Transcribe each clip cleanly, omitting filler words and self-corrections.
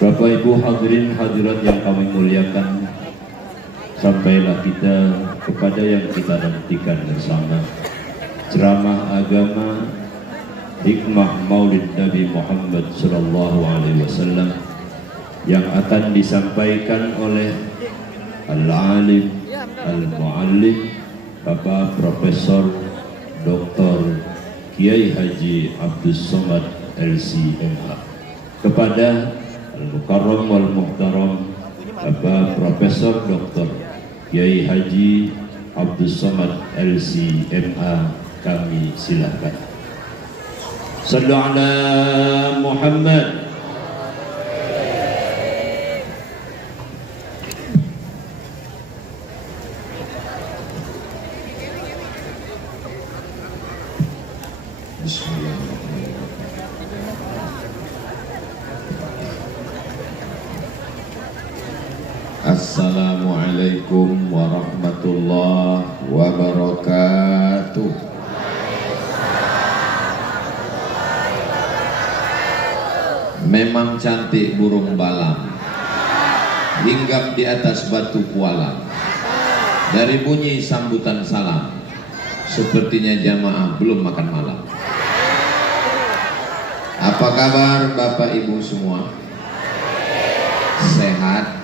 Bapak Ibu hadirin hadirat yang kami muliakan, sampailah kita kepada yang kita nantikan bersama, ceramah agama hikmah Maulid Nabi Muhammad sallallahu alaihi wasallam yang akan disampaikan oleh Al-Alim Al-Muallim Bapak Profesor Dr. Kiai Haji Abdus Somad LC.MA, kepada Al-Mukarram wal Muhtaram Bapak Profesor Dr. Kiai Haji Abdus Somad LC.MA, kami silakan. Sallu ala Muhammad. Assalamualaikum warahmatullahi wabarakatuh. Memang cantik burung balang, hinggap di atas batu kualang. Dari bunyi sambutan salam, sepertinya jamaah belum makan malam. Apa kabar Bapak Ibu semua? Sehat?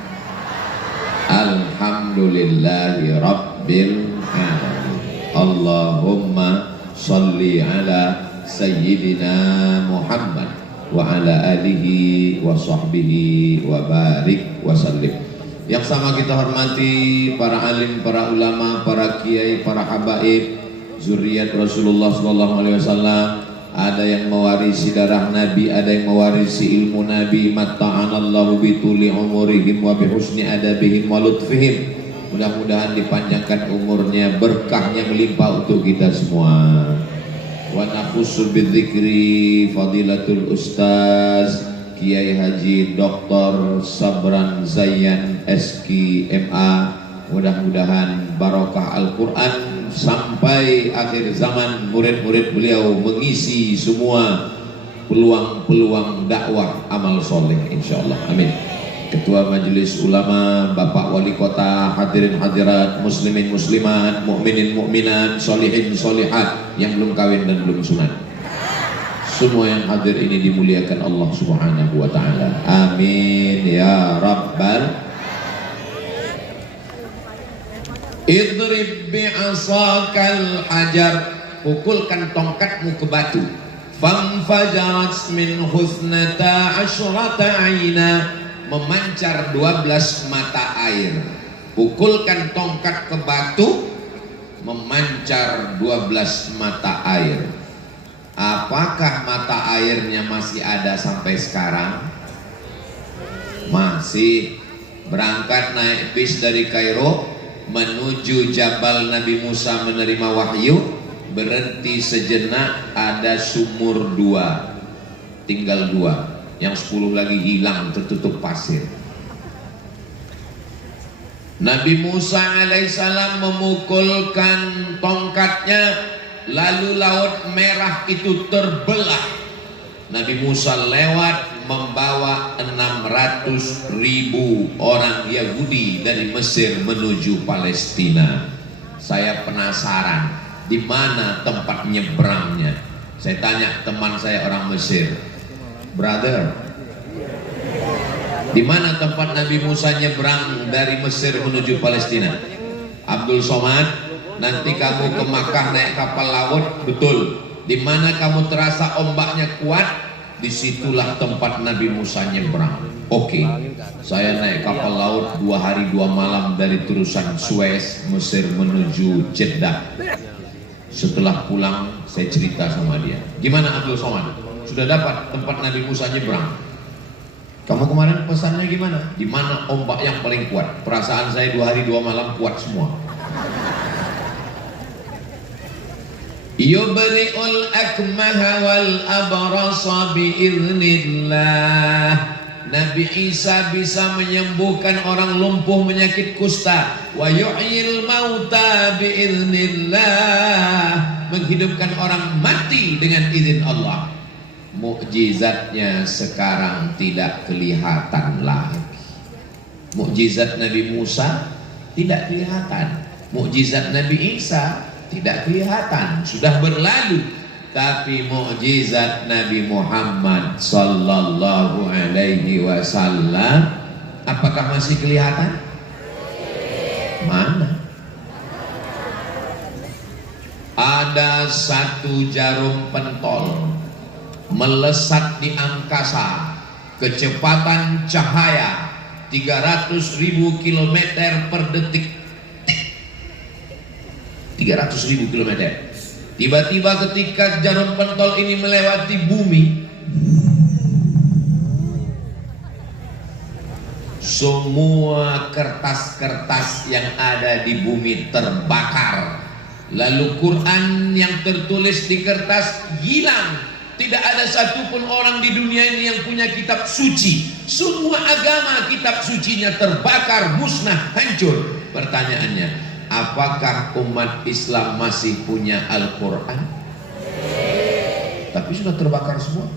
Alhamdulillahi Rabbil Alamin. Allahumma salli ala Sayyidina Muhammad wa ala alihi wa sahbihi wa barik wa sallim. Yang sama kita hormati para alim, para ulama, para kiai, para habaib, zuriat Rasulullah SAW. Ada yang mewarisi darah Nabi, ada yang mewarisi ilmu Nabi. Matta'anallahu bituli umurihim wa bihusni adabihim wa lutfihim. Mudah-mudahan dipanjangkan umurnya, berkahnya melimpah untuk kita semua. Wa nafussu bidzikri fadilatul ustaz Kiai Haji Dr. Sabran Zayyan SK.MA. Mudah-mudahan barokah Al-Quran sampai akhir zaman, murid-murid beliau mengisi semua peluang-peluang dakwah amal soleh insyaallah, amin. Ketua Majelis Ulama, Bapak Wali Kota, hadirin hadirat, muslimin muslimat, mukminin mukminat, solihin solihat yang belum kawin dan belum sunat, semua yang hadir ini dimuliakan Allah Subhanahu wa taala, amin ya rabbal. Idrib bi'asakal hajar, pukulkan tongkatmu ke batu. Famfajarat min husnata asyrata aina, memancar 12 mata air. Pukulkan tongkat ke batu, memancar 12 mata air. Apakah mata airnya masih ada sampai sekarang? Masih. Berangkat naik bis dari Kairo menuju Jabal Nabi Musa menerima wahyu, berhenti sejenak, ada sumur 2, tinggal 2, yang 10 lagi hilang tertutup pasir. Nabi Musa alaihissalam memukulkan tongkatnya, lalu laut merah itu terbelah. Nabi Musa lewat membawa 600.000 orang Yahudi dari Mesir menuju Palestina. Saya penasaran, di mana tempat nyebrangnya? Saya tanya teman saya orang Mesir, brother, di mana tempat Nabi Musa nyebrang dari Mesir menuju Palestina? Abdul Somad, nanti kamu ke Makkah naik kapal laut, betul. Di mana kamu terasa ombaknya kuat, disitulah tempat Nabi Musa nyebrang. Oke, saya naik kapal laut 2 hari 2 malam dari terusan Suez, Mesir menuju Jeddah. Setelah pulang saya cerita sama dia, gimana Abdul Somad? Sudah dapat tempat Nabi Musa nyebrang? Kamu kemarin pesannya gimana? Di mana ombak yang paling kuat? Perasaan saya 2 hari 2 malam kuat semua. Yubri'ul akmaha wal abrasa biiznillah. Nabi Isa bisa menyembuhkan orang lumpuh penyakit kusta. Wa yuhyil mauta biiznillah, menghidupkan orang mati dengan izin Allah. mukjizatnya sekarang tidak kelihatan lagi. Mukjizat Nabi Musa tidak kelihatan, mukjizat Nabi Isa tidak kelihatan, sudah berlalu. Tapi mukjizat Nabi Muhammad sallallahu alaihi wasallam apakah masih kelihatan? Mana? Ada satu jarum pentol melesat di angkasa, kecepatan cahaya 300.000 km per detik. 300.000 km. Tiba-tiba ketika jarum pentol ini melewati bumi, semua kertas-kertas yang ada di bumi terbakar. Lalu Quran yang tertulis di kertas hilang. Tidak ada satupun orang di dunia ini yang punya kitab suci. Semua agama kitab sucinya terbakar, musnah, hancur. Pertanyaannya, apakah umat Islam masih punya Al-Quran? Tapi sudah terbakar semua.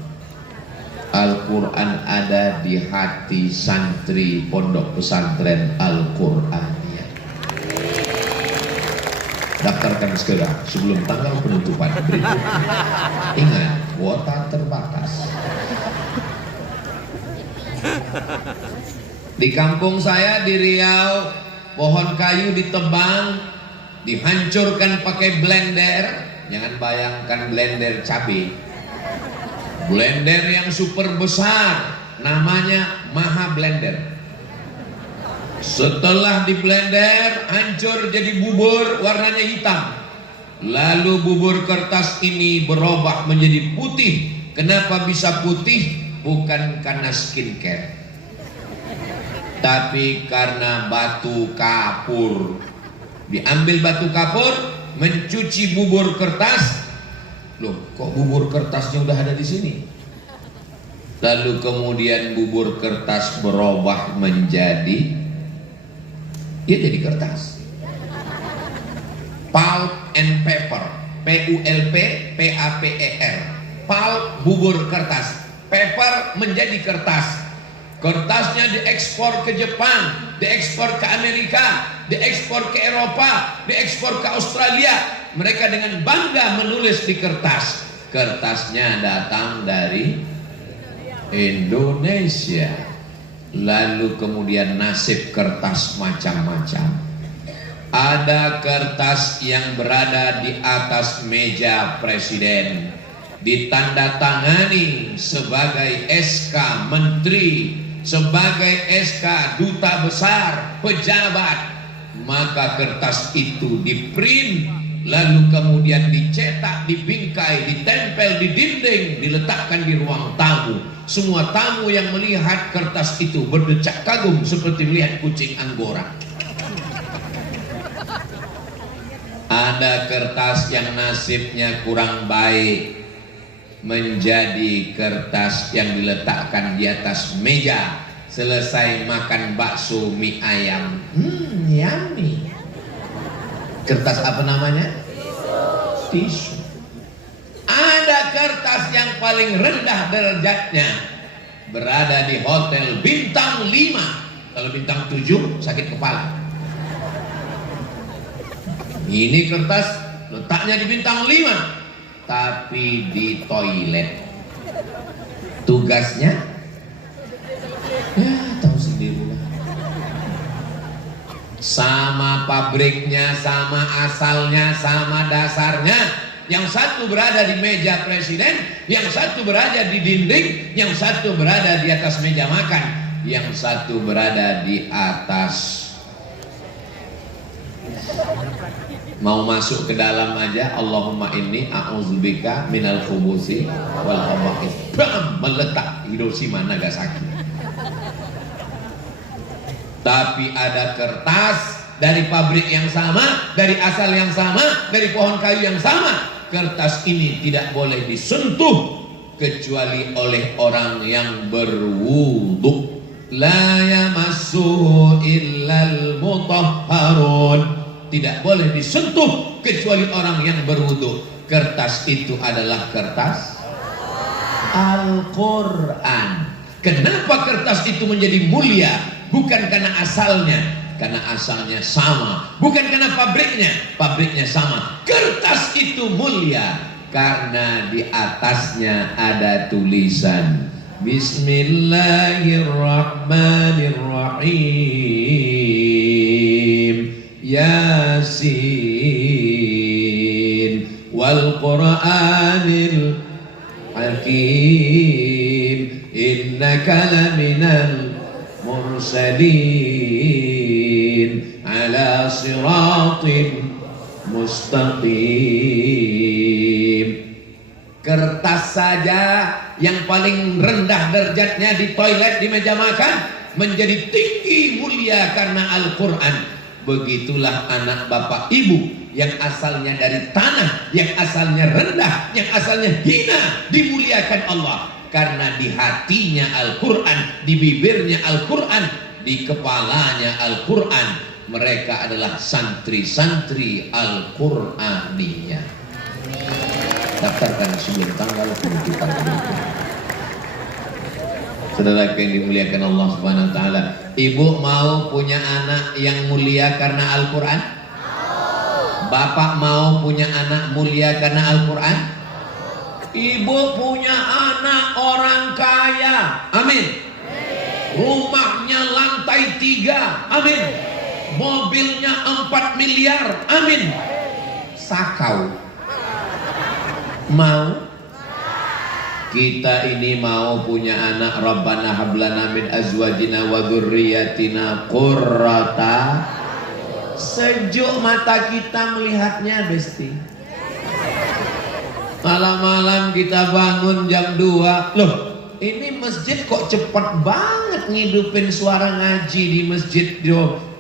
Al-Quran ada di hati santri pondok pesantren Al-Quraniyah. Daftarkan segera sebelum tanggal penutupan berikut. Ingat, kuota terbatas. Di kampung saya di Riau, pohon kayu ditebang, dihancurkan pakai blender. Jangan bayangkan blender cabai. Blender yang super besar, namanya Maha Blender. Setelah di blender, hancur jadi bubur warnanya hitam. Lalu bubur kertas ini berubah menjadi putih. Kenapa bisa putih? Bukan karena skincare, tapi karena batu kapur. Diambil batu kapur, mencuci bubur kertas. Loh, kok bubur kertasnya udah ada di sini? Lalu kemudian bubur kertas berubah menjadi, dia jadi kertas. Pulp and paper, PULP, PAPER. Pulp bubur kertas, paper menjadi kertas. Kertasnya diekspor ke Jepang, diekspor ke Amerika, diekspor ke Eropa, diekspor ke Australia. Mereka dengan bangga menulis di kertas. Kertasnya datang dari Indonesia. Lalu kemudian nasib kertas macam-macam. Ada kertas yang berada di atas meja presiden, ditandatangani sebagai SK menteri, sebagai SK duta besar, pejabat. Maka kertas itu diprint, lalu kemudian dicetak, dibingkai, ditempel di dinding, diletakkan di ruang tamu. Semua tamu yang melihat kertas itu berdecak kagum seperti melihat kucing Anggora. Ada kertas yang nasibnya kurang baik, menjadi kertas yang diletakkan di atas meja selesai makan bakso mie ayam. Yummy. Kertas apa namanya? Tisu. Ada kertas yang paling rendah derajatnya, berada di hotel bintang 5. Kalau bintang 7 sakit kepala. Ini kertas letaknya di bintang 5, tapi di toilet. Tugasnya ya tahu sendirilah. Sama pabriknya, sama asalnya, sama dasarnya. Yang satu berada di meja presiden, yang satu berada di dinding, yang satu berada di atas meja makan, yang satu berada di atas. Mau masuk ke dalam aja, Allahumma inni a'udzubika minal khubusi wal khaba'ith. Bam, meletak Hiroshima Nagasaki. Tapi ada kertas dari pabrik yang sama, dari asal yang sama, dari pohon kayu yang sama. Kertas ini tidak boleh disentuh kecuali oleh orang yang berwudu. La yamassuhu illal mutahharun. Tidak boleh disentuh kecuali orang yang berwudu. Kertas itu adalah kertas Al-Quran. Kenapa kertas itu menjadi mulia? Bukan karena asalnya, karena asalnya sama. Bukan karena pabriknya sama. Kertas itu mulia karena di atasnya ada tulisan Bismillahirrahmanirrahim, Yasin, wal Qur'anil Hakim, innaka laminal mursalin ala siratin mustaqim. Kertas saja yang paling rendah derajatnya di toilet, di meja makan, menjadi tinggi mulia karena Al-Quran. Begitulah anak bapak ibu yang asalnya dari tanah, yang asalnya rendah, yang asalnya hina, dimuliakan Allah karena di hatinya Al-Quran, di bibirnya Al-Quran, di kepalanya Al-Quran. Mereka adalah santri-santri Al-Quraniyah. Daftarkan sebelum tanggal penentuan. Saudara yang dimuliakan Allah Subhanahu wa taala, ibu mau punya anak yang mulia karena Al-Quran? Bapak mau punya anak mulia karena Al-Quran? Ibu punya anak orang kaya, amin. Rumahnya lantai 3, amin. Mobilnya 4 miliar, amin. Sakau mau? Kita ini mau punya anak. Rabbana hablana min azwajina wa dzurriyyatina qurrata. Sejuk mata kita melihatnya, besti. Malam-malam kita bangun jam 2. Loh, ini masjid kok cepat banget ngidupin suara ngaji di masjid.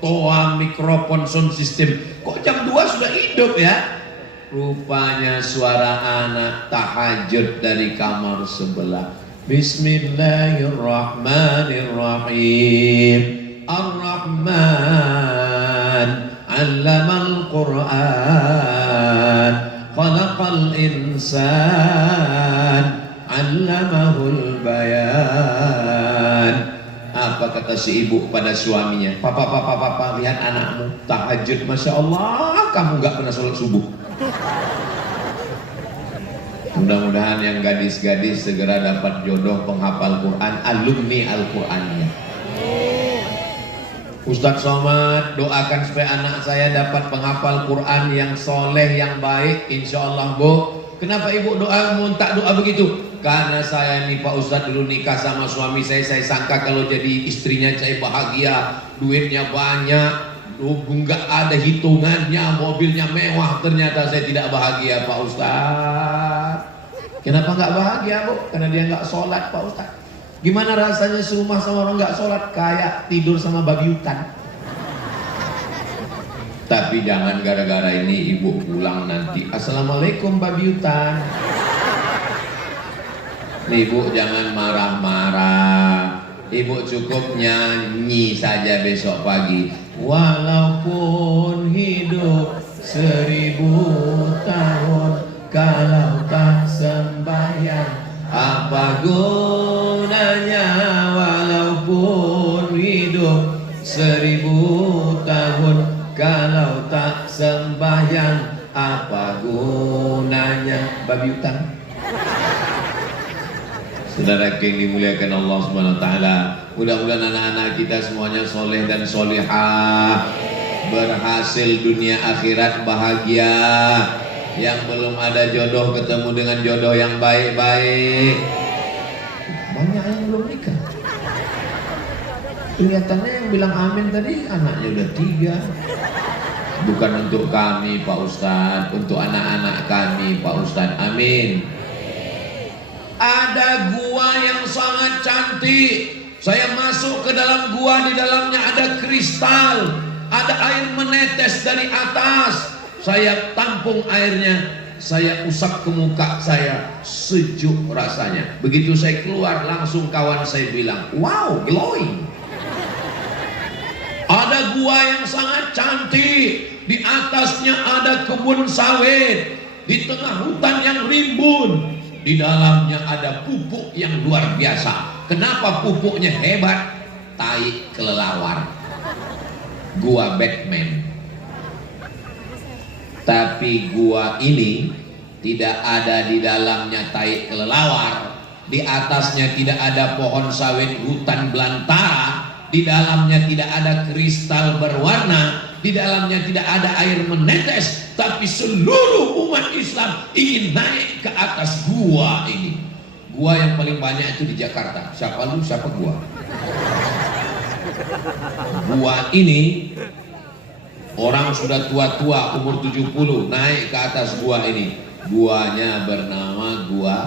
Toa, mikrofon, sound system. Kok jam 2 sudah hidup ya? Rupanya suara anak tahajud dari kamar sebelah. Bismillahirrahmanirrahim. Ar-Rahman 'allamal Qur'an, khalaqal insan, 'allamahul bayan. Apa kata si ibu pada suaminya? Papa, lihat anakmu tahajud, Masya Allah, kamu gak pernah sholat subuh. Mudah-mudahan yang gadis-gadis segera dapat jodoh penghafal Quran, alumni Al-Qurannya. Ustadz Somad, doakan supaya anak saya dapat penghafal Quran yang soleh, yang baik, insya Allah. Bu, kenapa ibu minta doa begitu? Karena saya nih Pak Ustadz dulu nikah sama suami saya sangka kalau jadi istrinya saya bahagia, duitnya banyak, enggak ada hitungannya, mobilnya mewah. Ternyata saya tidak bahagia, Pak Ustadz. Kenapa nggak bahagia, Bu? Karena dia nggak sholat, Pak Ustadz. Gimana rasanya serumah sama orang nggak sholat? Kayak tidur sama babi hutan. Tapi jangan gara-gara ini ibu pulang nanti, Assalamualaikum babi hutan. Ibu jangan marah-marah. Ibu cukup nyanyi saja besok pagi. Walaupun hidup 1000 tahun, kalau tak sembahyang apa gunanya? Walaupun hidup 1000 tahun, kalau tak sembahyang apa gunanya? Babi hutan. Saudara yang dimuliakan Allah Subhanahu wa taala, mudah-mudahan anak-anak kita semuanya soleh dan solihah, berhasil dunia akhirat, bahagia. Yang belum ada jodoh ketemu dengan jodoh yang baik-baik. Banyak yang belum nikah. Kelihatannya yang bilang amin tadi anaknya udah 3. Bukan untuk kami Pak Ustadz, untuk anak-anak kami Pak Ustadz, amin. Ada gua yang sangat cantik. Saya masuk ke dalam gua, di dalamnya ada kristal, ada air menetes dari atas. Saya tampung airnya, saya usap ke muka saya, sejuk rasanya. Begitu saya keluar, langsung kawan saya bilang, wow, glowing. Ada gua yang sangat cantik, di atasnya ada kebun sawit, di tengah hutan yang rimbun. di dalamnya ada pupuk yang luar biasa. Kenapa pupuknya hebat? Tai kelelawar. Gua Batman. Tapi gua ini tidak ada di dalamnya tai kelelawar. Di atasnya tidak ada pohon sawit hutan belantara. Di dalamnya tidak ada kristal berwarna, di dalamnya tidak ada air menetes, tapi seluruh umat Islam ingin naik ke atas gua ini. Gua yang paling banyak itu di Jakarta. Siapa lu, siapa gua? Gua ini orang sudah tua-tua umur 70 naik ke atas gua ini. Guanya bernama Gua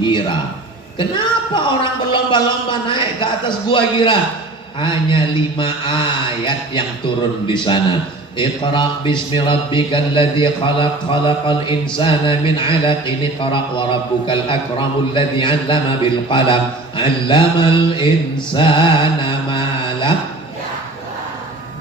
Hira. Kenapa orang berlomba-lomba naik ke atas gua Hira? Hanya 5 ayat yang turun di sana. Iqra bismi rabbikal ladzi khalaq, khalaqal insana min 'alaqin, iqra wa rabbukal akramul ladzi 'allama bil qalam, 'allamal insana ma lam.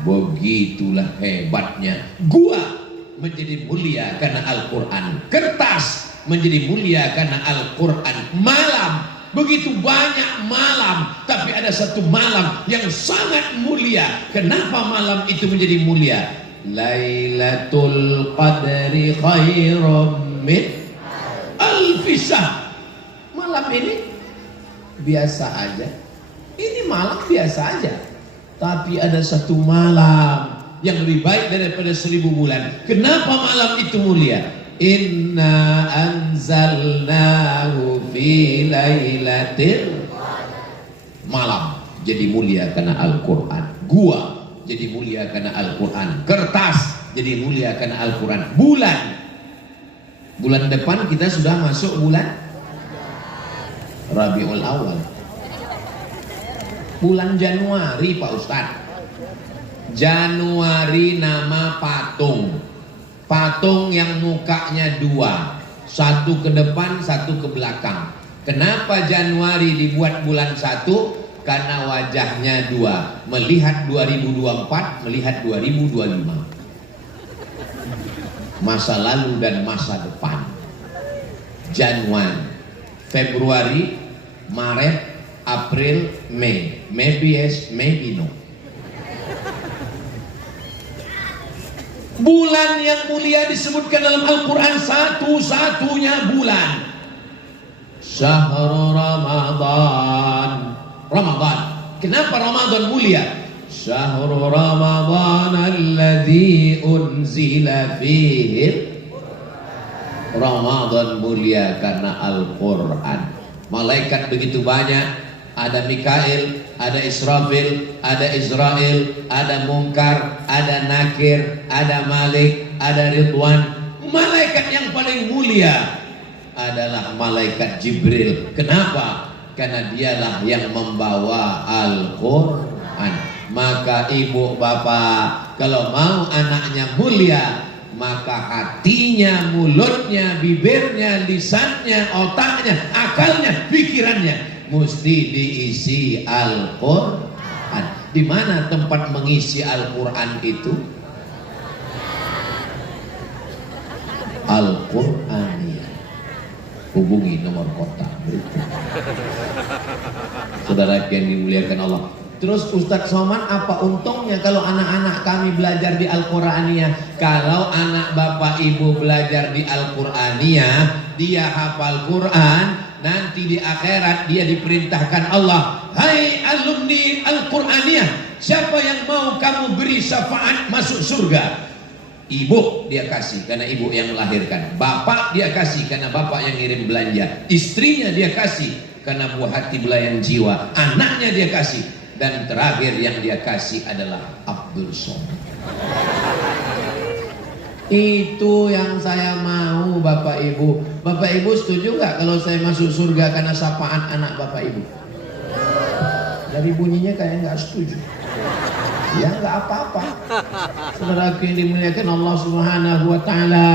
Begitulah hebatnya gua menjadi mulia karena Al-Qur'an. Kertas menjadi mulia karena Al-Quran. Malam, begitu banyak malam, tapi ada satu malam yang sangat mulia. Kenapa malam itu menjadi mulia? Lailatul Qadri khairum min alfi syahr. Malam ini biasa aja. Ini malam biasa aja. Tapi ada satu malam yang lebih baik daripada 1000 bulan. Kenapa malam itu mulia? Inna anzalnahu fi lailatul malam jadi mulia karena Al-Quran. Gua jadi mulia karena Al-Quran. Kertas jadi mulia karena Al-Quran. Bulan depan kita sudah masuk bulan Rabiul Awal. Bulan Januari Pak Ustadz. Januari nama patung. Patung yang mukanya 2, satu ke depan, satu ke belakang. Kenapa Januari dibuat bulan 1? Karena wajahnya 2, melihat 2024, melihat 2025. Masa lalu dan masa depan. Januari, Februari, Maret, April, Mei. Maybe yes, maybe no. Bulan yang mulia disebutkan dalam Al-Quran satu-satunya bulan. Syahrul Ramadan. Ramadan. Kenapa Ramadan mulia? Syahrul Ramadan alladzi unzila fihi. Ramadan mulia karena Al-Quran. Malaikat begitu banyak. Ada Mikail, ada Israfil, ada Israel, ada Munkar, ada Nakir, ada Malik, ada Ridwan. Malaikat yang paling mulia adalah malaikat Jibril. Kenapa? Karena dialah yang membawa Al-Quran. Maka ibu bapak kalau mau anaknya mulia, maka hatinya, mulutnya, bibirnya, lisannya, otaknya, akalnya, pikirannya mesti diisi Al-Quran. Di mana tempat mengisi Al-Quran itu? Al-Quraniyah. Hubungi nomor kontak berikut. Saudara yang dimuliakan Allah. Terus Ustadz Somad, apa untungnya kalau anak-anak kami belajar di Al-Quraniyah? Kalau anak bapak ibu belajar di Al-Quraniyah, dia hafal Quran, nanti di akhirat dia diperintahkan Allah, hai alumni Al-Quraniyah, siapa yang mau kamu beri syafaat masuk surga? Ibu dia kasih karena ibu yang melahirkan, bapak dia kasih karena bapak yang ngirim belanja, istrinya dia kasih karena buah hati belayan jiwa, anaknya dia kasih, dan terakhir yang dia kasih adalah Abdul Somad. Itu yang saya mau Bapak Ibu. Bapak Ibu setuju nggak kalau saya masuk surga karena sapaan anak Bapak Ibu? Dari bunyinya kayak nggak setuju. Ya nggak apa-apa. Saudara yang dimuliakan Allah Subhanahu Wa Taala,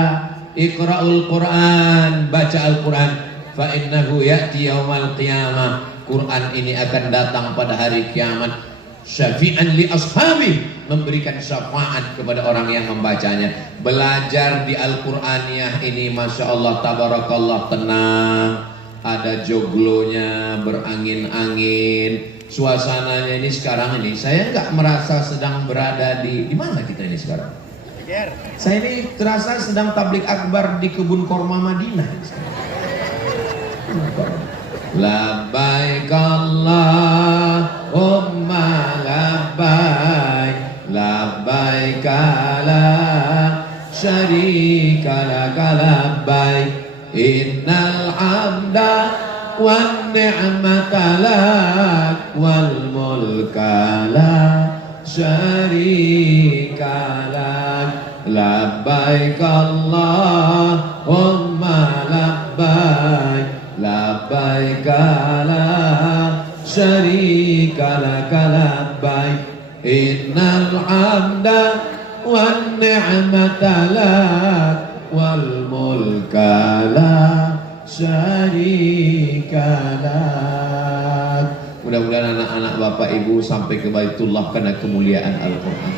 Iqra'ul Quran, baca Al-Quran. Fa innahu ya'ti yaumal qiyamah. Quran ini akan datang pada hari kiamat. syafi'an li ashabi, memberikan syafaat kepada orang yang membacanya. Belajar di Al-Qur'aniyah ini Masya Allah tabarakallah tenang, ada joglonya, berangin-angin. Suasananya ini sekarang ini saya nggak merasa sedang berada di mana kita ini sekarang. Saya ini terasa sedang tablik akbar di kebun korma Madinah. Labbaik Allahumma labbaik, labbaik la syarika laka labbaik, innal hamda wan ni'mata lak wal mulka la syarika lak, labbaik Allahumma labbaik, labbaik la syarika laka labbaik, innal hamda wan ni'mata lak wal mulka la syarika lak. Mudah-mudahan anak-anak Bapak Ibu sampai ke Baitullah karena kemuliaan Al-Quran.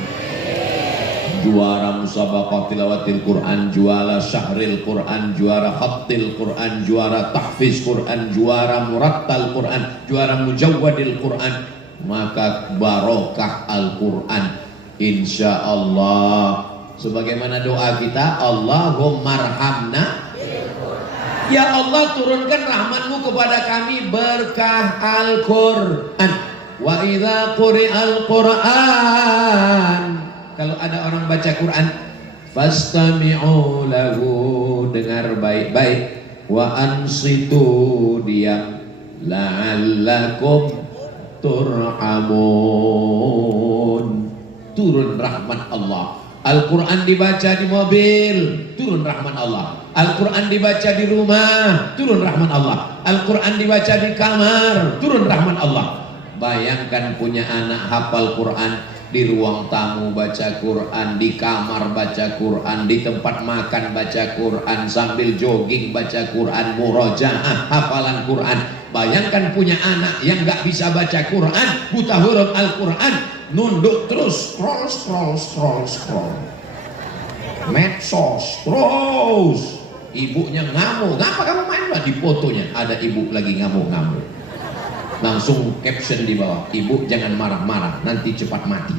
Juara musabaqah tilawatil Quran, juara syahril Quran, juara khattil Quran, juara tahfiz Quran, juara murattal Quran, juara mujawwadil Quran, maka barokah Al-Quran insyaallah. Sebagaimana doa kita, Allahumma arhamna, ya Allah turunkan rahmatmu kepada kami berkah Al-Quran. Wa idza quri'al Quran, kalau ada orang baca Quran, fastami'u lahu, dengar baik-baik, wa ansitu, diam, la'allakum turhamun, turun rahmat Allah. Al-Quran dibaca di mobil, turun rahmat Allah. Al-Quran dibaca di rumah, turun rahmat Allah. Al-Quran dibaca di kamar, turun rahmat Allah. Bayangkan punya anak hafal Quran, di ruang tamu baca Quran, di kamar baca Quran, di tempat makan baca Quran, sambil jogging baca Quran, murojaah hafalan Quran. Bayangkan punya anak yang gak bisa baca Quran, buta huruf Al-Quran, nunduk terus, scroll, medsos terus, ibunya ngamuk, ngapa kamu main lah, di fotonya ada ibu lagi ngamuk-ngamuk, langsung caption di bawah, ibu jangan marah-marah nanti cepat mati.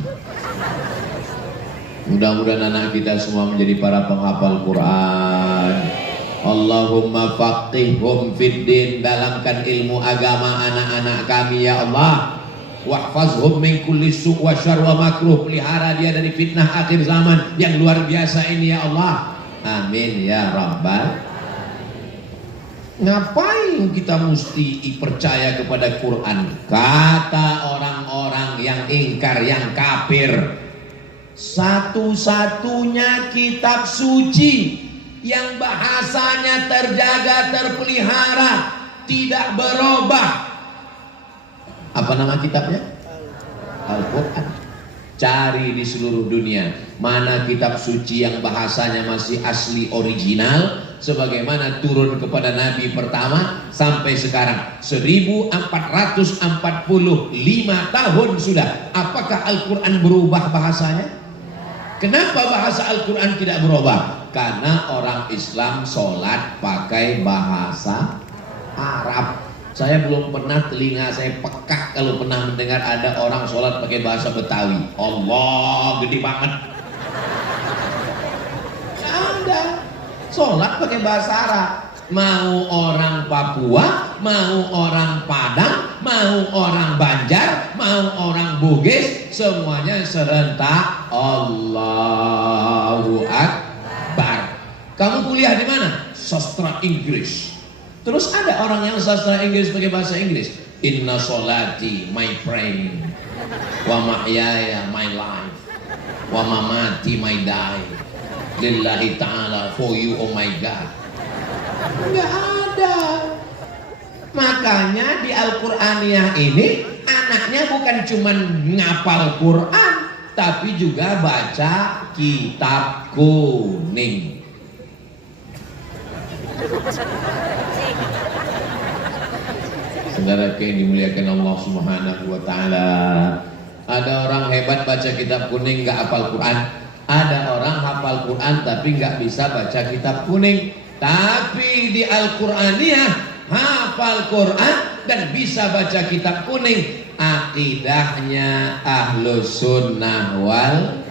Mudah-mudahan anak kita semua menjadi para penghafal Quran. Allahumma faqihhum fiddin, dalamkan ilmu agama anak-anak kami ya Allah. Wahfazhum min kulli su' wa syarr wa makruh, pelihara dia dari fitnah akhir zaman yang luar biasa ini ya Allah. Amin ya rabbal. Ngapain kita mesti percaya kepada Quran? Kata orang-orang yang ingkar, yang kafir, satu-satunya kitab suci yang bahasanya terjaga, terpelihara, tidak berubah. Apa nama kitabnya? Al-Quran. Cari di seluruh dunia mana kitab suci yang bahasanya masih asli original, sebagaimana turun kepada Nabi pertama sampai sekarang 1445 tahun sudah. Apakah Al-Quran berubah bahasanya? Kenapa bahasa Al-Quran tidak berubah? Karena orang Islam sholat pakai bahasa Arab. Saya belum pernah, telinga saya pekak kalau pernah mendengar ada orang sholat pakai bahasa Betawi. Allah, gede banget. Ada sholat pakai bahasa Arab. Mau orang Papua, mau orang Padang, mau orang Banjar, mau orang Bugis, semuanya serentak Allahu Akbar. Kamu kuliah di mana? Sastra Inggris. Terus ada orang yang sastra Inggris pakai bahasa Inggris. Inna sholati, my praying, wa mahyaya, my life, wa mamati, my die, lillahi ta'ala, for you, oh my God. Enggak ada. Makanya di Al-Qur'aniyah ini anaknya bukan cuma ngapal Quran, tapi juga baca kitab kuning. Saudara yang dimuliakan Allah Subhanahu wa taala, Ada orang hebat baca kitab kuning nggak hafal Quran. Ada orang hafal Quran tapi nggak bisa baca kitab kuning. Tapi di Al-Quraniyah hafal Quran dan bisa baca kitab kuning. Akidahnya Ahlus Sunnah wal.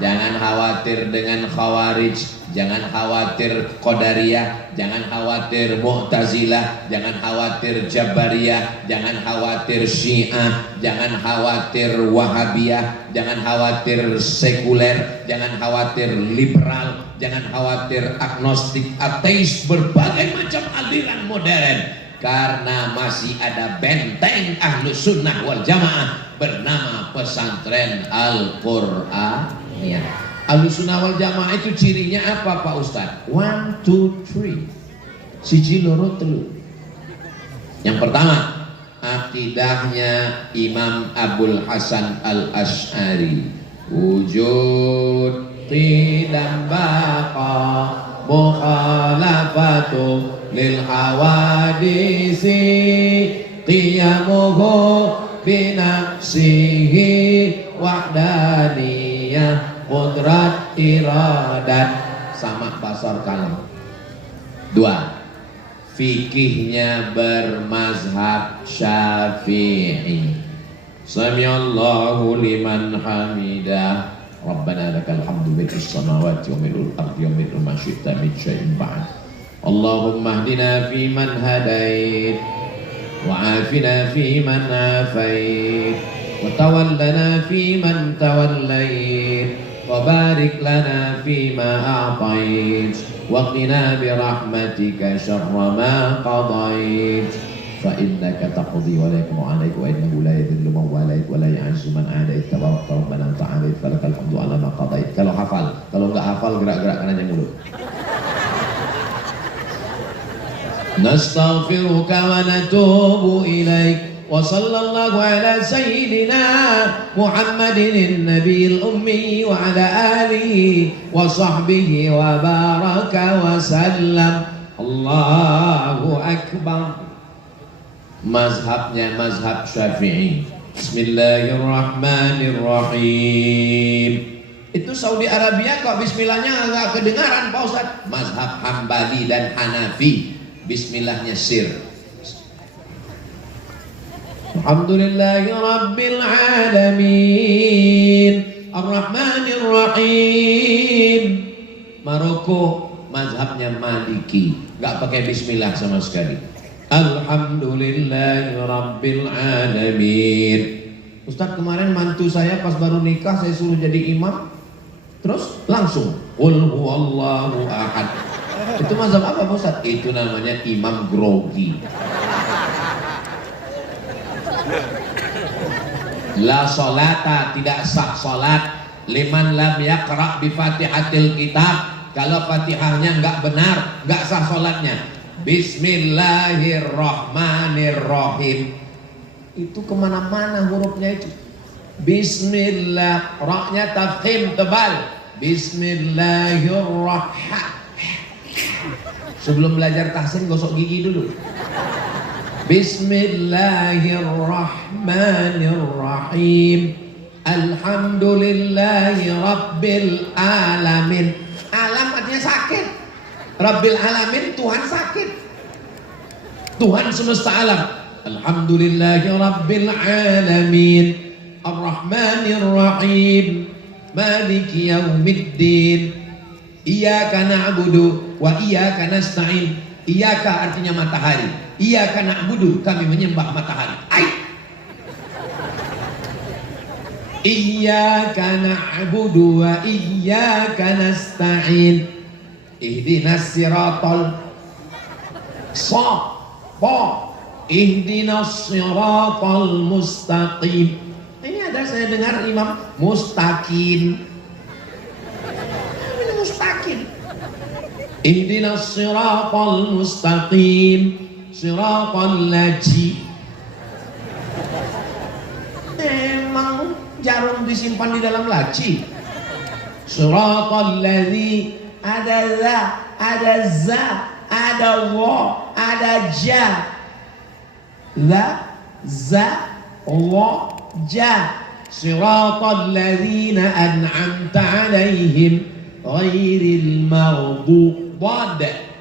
Jangan khawatir dengan Khawarij, jangan khawatir Qadariyah, jangan khawatir Mu'tazilah, jangan khawatir Jabariyah, jangan khawatir Syiah, jangan khawatir Wahabiyah, jangan khawatir sekuler, jangan khawatir liberal, jangan khawatir agnostik, ateis, berbagai macam aliran modern. Karena masih ada benteng Ahlus Sunnah wal Jamaah bernama pesantren Al-Quran. Ya. Ahlus Sunnah wal Jamaah itu cirinya apa Pak Ustadz? 1, 2, 3 siji loro telu. Yang pertama, akidahnya Imam Abul Hasan Al-Asy'ari, wujud tidak baqa mukhalafatu lil hawadisi qiyamuhu binafsihi wahdaniyah qudrat iradat. Sama pasar kalam. 2, fikihnya bermazhab Syafi'i. Sami'allahu liman hamidah. Rabbana lakal hamdu mil'us samawati wa mil'ul ardi wa mil'u ma syi'ta min syai'in ba'd. Allahumma hdina fi man hadait wa afina fi man afait wa tawallana fi man tawallait wa barik lana fi ma a'tait wa qina bi rahmatika syarra ma qadait fa innaka taqdi wa la yuqda 'alaik wa innahu la yadhillu man walait wa la yu'izzu man 'adait tabarakta rabbana wa ta'ala falakal hamdu 'ala ma qadait. Kalau hafal, kalau enggak hafal gerak-gerakkan aja mulut. Nastaghfiruka wa natubu ilaik wa sallallahu ala sayyidina Muhammadin nabiyil ummi wa ala alihi wa sahbihi wa baraka wa sallam. Allahu akbar. Mazhabnya mazhab Syafi'i. Bismillahirrahmanirrahim. Itu Saudi Arabia kok bismillahnya agak kedengaran Pak Ustadz. Mazhab Hambali dan Hanafi bismillahnya sir. Alhamdulillahi Rabbil Alamin Ar-Rahmanir Rahim. Maroko mazhabnya Maliki, gak pakai bismillah sama sekali. Alhamdulillahi Rabbil Alamin. Ustadz, kemarin mantu saya pas baru nikah saya suruh jadi imam, terus langsung Qul huwallahu ahad. Itu mazhab apa Pak Ustadz? Itu namanya imam grogi. La sholata, tidak sah sholat liman lam yaqra' bi fatihatil kitab. Kalau fatihahnya enggak benar, enggak sah sholatnya. Bismillahirrahmanirrahim. Itu kemana-mana hurufnya itu. Bismillah, ra-nya tafkhim tebal. Bismillahirrahmanirrahim. Sebelum belajar tahsin gosok gigi dulu. Bismillahirrahmanirrahim. Alhamdulillahi Rabbil Alamin. Alam artinya sakit. Rabbil Alamin, Tuhan sakit. Tuhan semesta alam. Alhamdulillahi Rabbil Alamin. Ar-Rahmanir Rahim. Maliki Yaumiddin. Iyyaka na'budu wa iyyaka nasta'in. Iyyaka artinya matahari. Iyyaka na'budu, kami menyembah matahari. Iyyaka na'budu wa iyyaka nasta'in. Ihdinas siratal ihdinas siratal mustaqim. Ini ada saya dengar imam mustaqim. Ini mustaqim. Ihdinas siratal mustaqim. Siratal laji. Memang jarum disimpan di dalam laci. Siratal ladzi. Ada za, ada za, ada wa, ada ja. La, za, wa, ja. Siratal ladzina an'amta 'alaihim ghairil maghdub.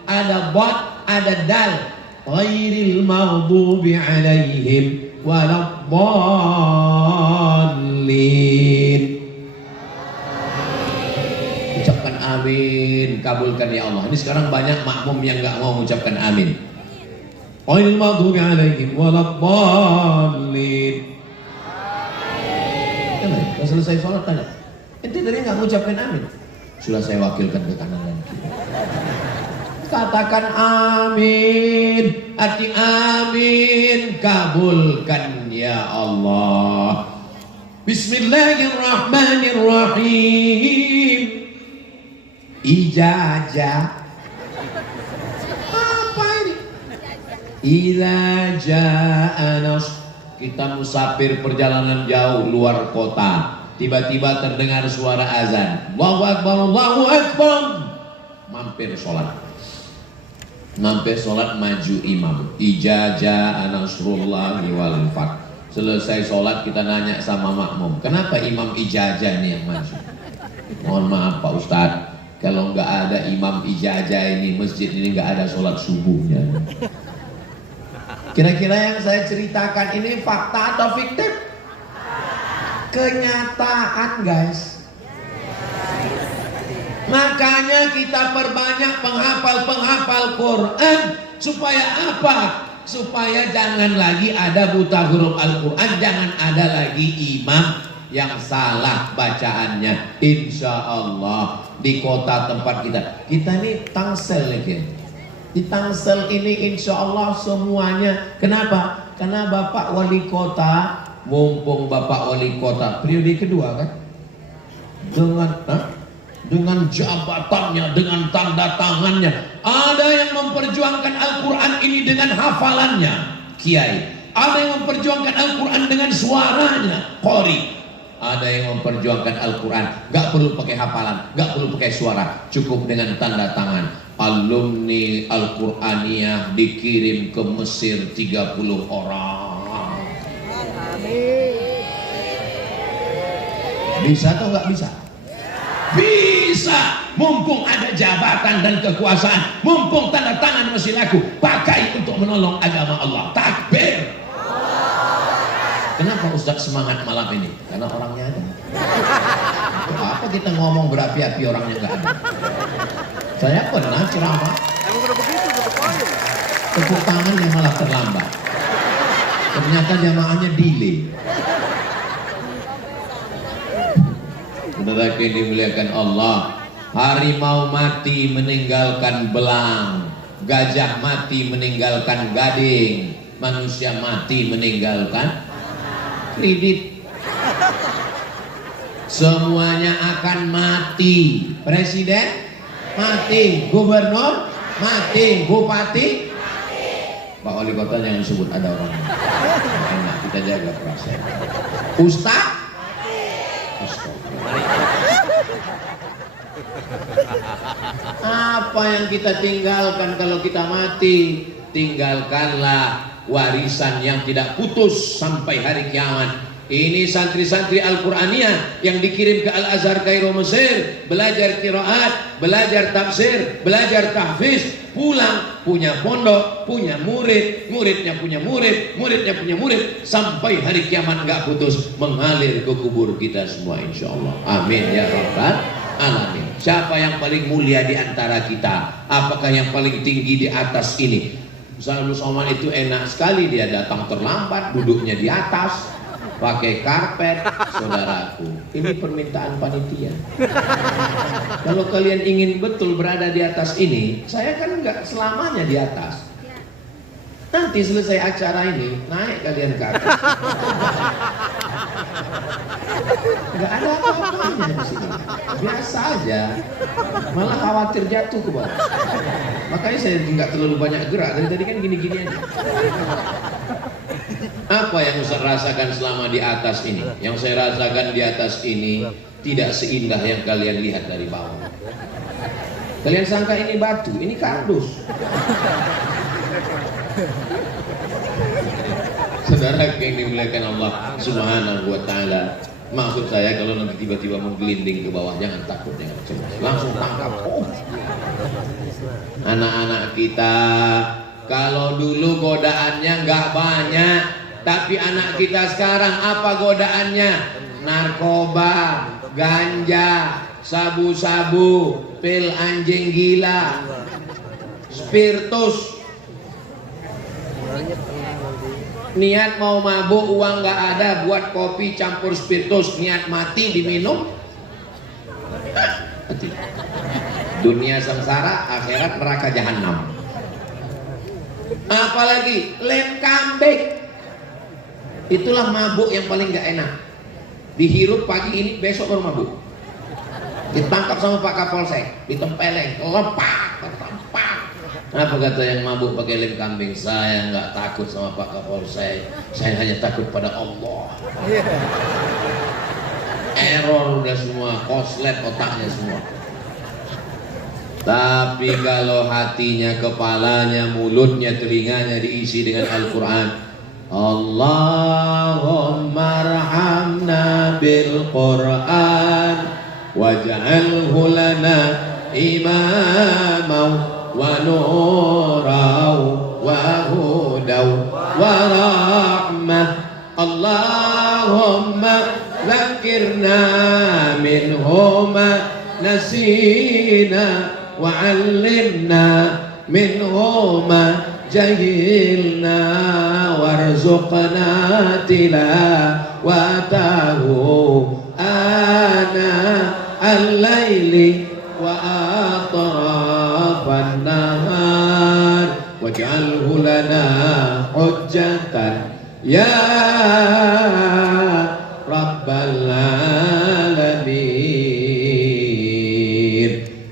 Ada bad, ada dal. Ghairil maghdubi 'alaihim waladdallin. Ucapkan amin, kabulkan ya Allah. Ini sekarang banyak makmum yang nggak mau mengucapkan amin. Ghairil maghdubi 'alaihim waladdallin. Kalau selesai sholat tanya, ente tadi nggak mengucapkan amin? Sudah saya wakilkan ke kanan dan kiri. Katakan amin, arti amin, kabulkan ya Allah. Bismillahirrahmanirrahim. Ijazah. Apa ini? Idza jaa nasr. Kita musafir perjalanan jauh luar kota, tiba-tiba terdengar suara azan. Allahu Akbar, Allahu Akbar. Mampir sholat, maju imam. Ijazah nasrullahi wal fath. Selesai sholat kita nanya sama makmum, kenapa imam ijazah ini yang maju? Mohon maaf Pak Ustadz, kalau nggak ada imam ijazah ini, masjid ini nggak ada sholat subuhnya. Kira-kira yang saya ceritakan ini fakta atau fiktif? Kenyataan guys. Makanya kita perbanyak penghafal Quran. Supaya apa? Supaya jangan lagi ada buta huruf Al-Quran. Jangan ada lagi imam yang salah bacaannya. Insya Allah di kota tempat kita ini Tangsel lagi. Di Tangsel ini insya Allah semuanya. Kenapa? Karena Bapak Wali Kota, mumpung Bapak Wali Kota periode kedua kan, dengan jabatannya, dengan tanda tangannya, ada yang memperjuangkan Al-Quran ini dengan hafalannya, kiai. Ada yang memperjuangkan Al-Quran dengan suaranya, qori. Ada yang memperjuangkan Al-Quran gak perlu pakai hafalan, gak perlu pakai suara, cukup dengan tanda tangan. Alumni Al-Quraniyah dikirim ke Mesir 30 orang. Bisa atau nggak bisa? Bisa. Mumpung ada jabatan dan kekuasaan, mumpung tanda tangan masih laku, pakai untuk menolong agama Allah. Takbir. Kenapa Ustadz semangat malam ini? Karena orangnya ada. Apa kita ngomong berapi-api orangnya nggak ada? Saya pernah ceramah, tepuk tangan yang malah terlambat. Ternyata jamaahnya delay. Saudara yang dimuliakan Allah, harimau mati meninggalkan belang, gajah mati meninggalkan gading, manusia mati meninggalkan kredit. Semuanya akan mati. Presiden mati, gubernur mati, bupati mati. Pak Wali Kota jangan sebut ada orang. Enak, kita jaga perasaan. Ustaz apa yang kita tinggalkan kalau kita mati? Tinggalkanlah warisan yang tidak putus sampai hari kiamat. Ini santri-santri Al-Quraniyah yang dikirim ke Al-Azhar Kairo Mesir, belajar qiraat, belajar tafsir, belajar tahfiz, pulang punya pondok, punya murid, muridnya punya murid, muridnya punya murid, sampai hari kiamat nggak putus, mengalir ke kubur kita semua insya Allah. Amin ya rabbal alamin. Siapa yang paling mulia di antara kita? Apakah yang paling tinggi di atas ini? Misalnya Somad itu enak sekali, dia datang terlambat, duduknya di atas, pakai karpet. Saudaraku, ini permintaan panitia. Kalau kalian ingin betul berada di atas ini, saya kan nggak selamanya di atas. Nanti selesai acara ini, naik kalian ke atas. Nggak ada apa-apanya di sini, biasa aja. Malah khawatir jatuh ke bawah. Makanya saya nggak terlalu banyak gerak. Dari tadi kan gini-gini aja. Apa yang Ustaz rasakan selama di atas ini? Yang saya rasakan di atas ini tidak seindah yang kalian lihat dari bawah. Kalian sangka ini batu, ini kardus. Saudara yang dimuliakan Allah Subhanahu wa taala, Maksud saya kalau nanti tiba-tiba menggelinding ke bawah, jangan takut, jangan cemas, langsung tangkap. Anak-anak kita kalau dulu godaannya nggak banyak, tapi anak kita sekarang apa godaannya? Narkoba, ganja, sabu-sabu, pil anjing gila, spiritus. Niat mau mabuk, uang nggak ada, buat kopi campur spiritus, niat mati diminum. Dunia sengsara, akhirat neraka jahanam. Apalagi lem kambing, itulah mabuk yang paling nggak enak. Dihirup pagi ini, besok baru mabuk. Ditangkap sama Pak Kapolsek, ditempeleng, lepak, tertempak. Apa kata yang mabuk pakai lem kambing? Saya nggak takut sama Pak Kapolsek, saya hanya takut pada Allah. Error udah semua, koslet otaknya semua. Tapi kalau hatinya, kepalanya, mulutnya, telinganya diisi dengan Al-Quran, Allahumma arhamna bil Quran waj'alhu lana imamaw wa nuraw wa hudaw wa rahmah. Allahumma zakirna minhuma nasina wa 'allimna minhuma jahilna warzuqna tilawatahu ana al-laili wa atrafan nahar waj'alhu lana hujjatan ya rabbal alamin.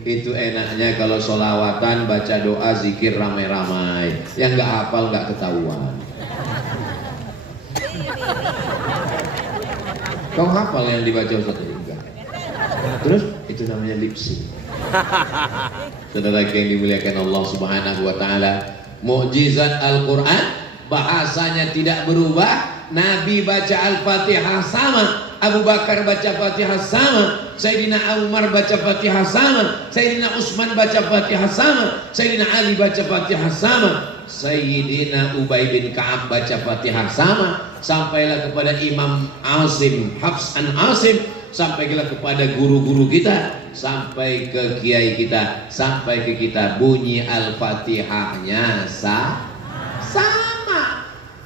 Itu enaknya kalau sholawatan, baca doa, zikir ramai-ramai. Yang nggak hafal nggak ketahuan. Kau hafal yang dibaca Ustaz? Enggak. Terus itu namanya lip sync. Saudara yang dimuliakan Allah Subhanahu wa taala, mukjizat Al-Qur'an, bahasanya tidak berubah. Nabi baca Al-Fatihah sama, Abu Bakar baca Fatihah sama, Sayyidina Umar baca Fatihah sama, Sayyidina Utsman baca Fatihah sama, Sayyidina Ali baca Fatihah sama, Sayyidina Ubay bin Ka'ab baca Fatihah sama, sampailah kepada Imam Asim, Hafs an Asim, sampailah kepada guru-guru kita, sampai ke kiai kita, sampai ke kita, bunyi Al-Fatihahnya sama.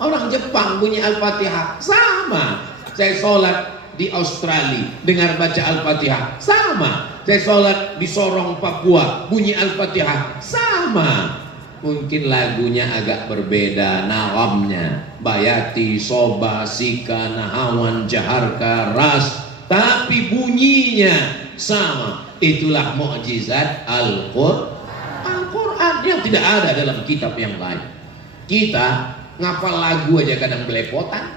Orang Jepang bunyi Al-Fatihah sama. Saya sholat di Australia dengar baca Al-Fatihah sama. Saya sholat di Sorong Papua bunyi Al-Fatihah sama. Mungkin lagunya agak berbeda, nagamnya Bayati, Soba, Sika, Nahawan, Jaharka, Ras, tapi bunyinya sama. Itulah mukjizat Al-Quran yang tidak ada dalam kitab yang lain. Kita ngapal lagu aja kadang belepotan.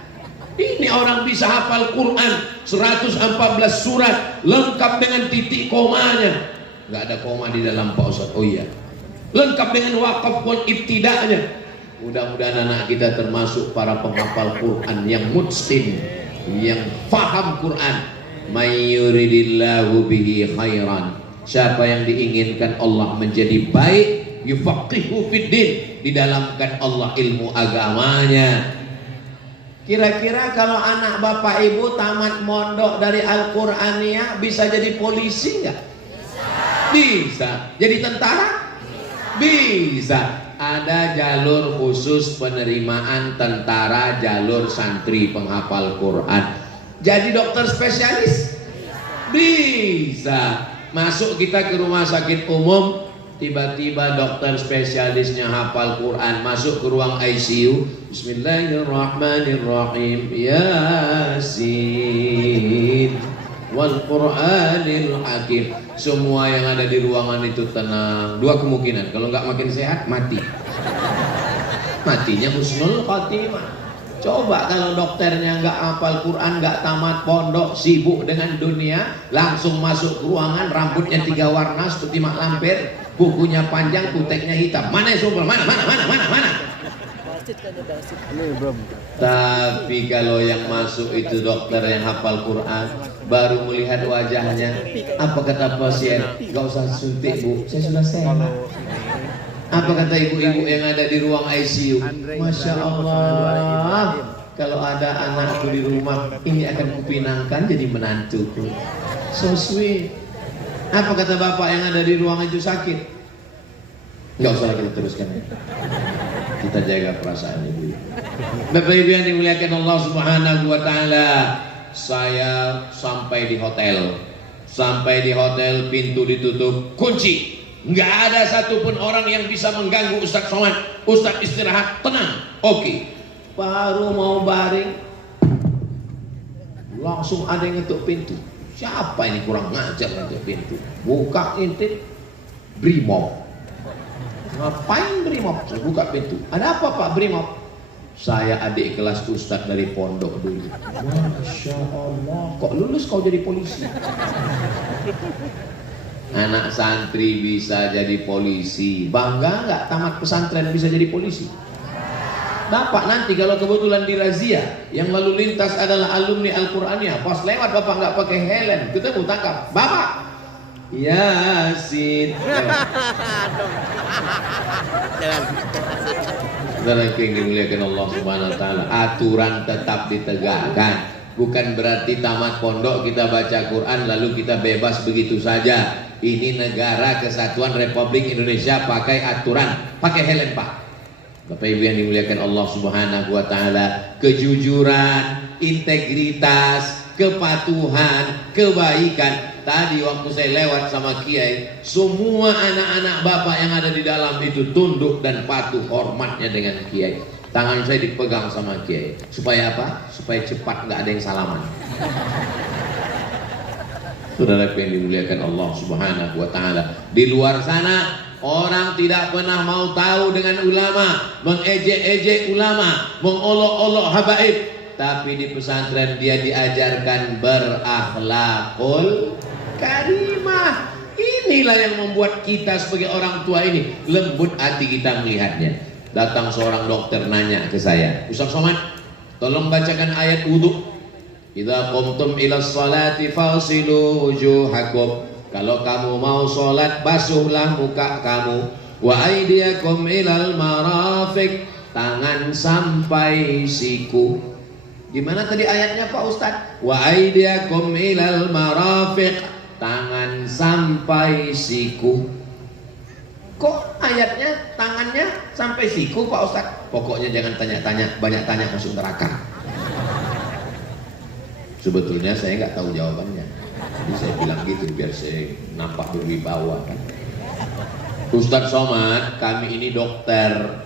Ini orang bisa hafal Quran 114 surat lengkap dengan titik komanya. Nggak ada koma di dalam Pak Ustaz. Oh iya. Lengkap dengan wakaf wal ibtida'nya. Mudah-mudahan anak kita termasuk para penghafal Quran yang mutsin, yang faham Quran. May yuridillahu bihi khairan. Siapa yang diinginkan Allah menjadi baik, yufaqihu fiddin, didalamkan Allah ilmu agamanya. Kira-kira kalau anak bapak ibu tamat mondok dari Al-Quraniyah bisa jadi polisi nggak? Bisa. Jadi tentara? Bisa. Ada jalur khusus penerimaan tentara, jalur santri penghafal Quran. Jadi dokter spesialis? Bisa. Masuk kita ke rumah sakit umum, tiba-tiba dokter spesialisnya hafal Quran, masuk ke ruang ICU, Bismillahirrahmanirrahim, Yasin wal Qur'anil Hakim. Semua yang ada di ruangan itu tenang. Dua kemungkinan, kalau nggak makin sehat mati. Matinya husnul khotimah. Coba kalau dokternya nggak hafal Quran, nggak tamat pondok, sibuk dengan dunia, langsung masuk ke ruangan, rambutnya 3 warna seperti mak lampir, bukunya panjang, kuteknya hitam. Mana yang sumber? Mana? Tapi kalau yang masuk itu dokter yang hafal Quran, baru melihat wajahnya, apa kata pasien? Gak usah suntik bu, saya sudah sehat. Apa kata ibu-ibu yang ada di ruang ICU? Masya Allah, kalau ada anakku di rumah, ini akan kupinangkan jadi menantuku. So sweet. Apa kata bapak yang ada di ruang itu sakit? Gak usah kita teruskan. Kita jaga perasaannya dulu. Bapak Ibu yang dimuliakan Allah Subhanahu wa taala, saya sampai di hotel. Sampai di hotel, pintu ditutup, kunci. Nggak ada satupun orang yang bisa mengganggu Ustadz Somad. Ustadz istirahat, tenang. Oke. Baru mau baring, langsung ada yang ngetuk pintu. Siapa ini kurang ngajar ngetuk pintu? Buka intip, Brimob. Ngapain Brimob? Saya buka pintu. Ada apa Pak Brimob? Saya adik kelas Ustadz dari pondok dulu. Masya Allah, kok lulus kau jadi polisi? Anak santri bisa jadi polisi. Bangga nggak tamat pesantren bisa jadi polisi? Bapak nanti kalau kebetulan dirazia, yang lalu lintas adalah alumni Al-Qur'annya, pas lewat bapak nggak pakai helm, kita mau tangkap. Bapak, Yasin. Saudara yang dimuliakan Allah Subhanahu Wa Taala, aturan tetap ditegakkan. Bukan berarti tamat pondok kita baca Quran lalu kita bebas begitu saja. Ini negara kesatuan Republik Indonesia, pakai aturan, pakai helm Pak. Bapak Ibu yang dimuliakan Allah Subhanahu wa taala, kejujuran, integritas, kepatuhan, kebaikan. Tadi waktu saya lewat sama Kiai, semua anak-anak Bapak yang ada di dalam itu tunduk dan patuh hormatnya dengan Kiai. Tangan saya dipegang sama Kiai. Supaya apa? Supaya cepat nggak ada yang salaman. Saudara yang dimuliakan Allah Subhanahu wa taala, di luar sana orang tidak pernah mau tahu dengan ulama, mengejek-ejek ulama, mengolok-olok habaib. Tapi di pesantren dia diajarkan berakhlakul karimah. Inilah yang membuat kita sebagai orang tua ini lembut hati kita melihatnya. Datang seorang dokter nanya ke saya, Ustaz Somad, tolong bacakan ayat wudhu. Idza qumtum ila sholati fasilu wujuhakum. Kalau kamu mau sholat, basuhlah muka kamu. Wa aydiyakum ilal marafiq. Tangan sampai siku. Gimana tadi ayatnya Pak Ustadz? Wa aydiyakum ilal marafiq. Tangan sampai siku. Kok ayatnya tangannya sampai siku Pak Ustadz? Pokoknya jangan tanya-tanya, banyak tanya masuk neraka. Sebetulnya saya nggak tahu jawabannya. Jadi saya bilang gitu biar saya nampak berwibawa kan. Ustadz Somad, kami ini dokter.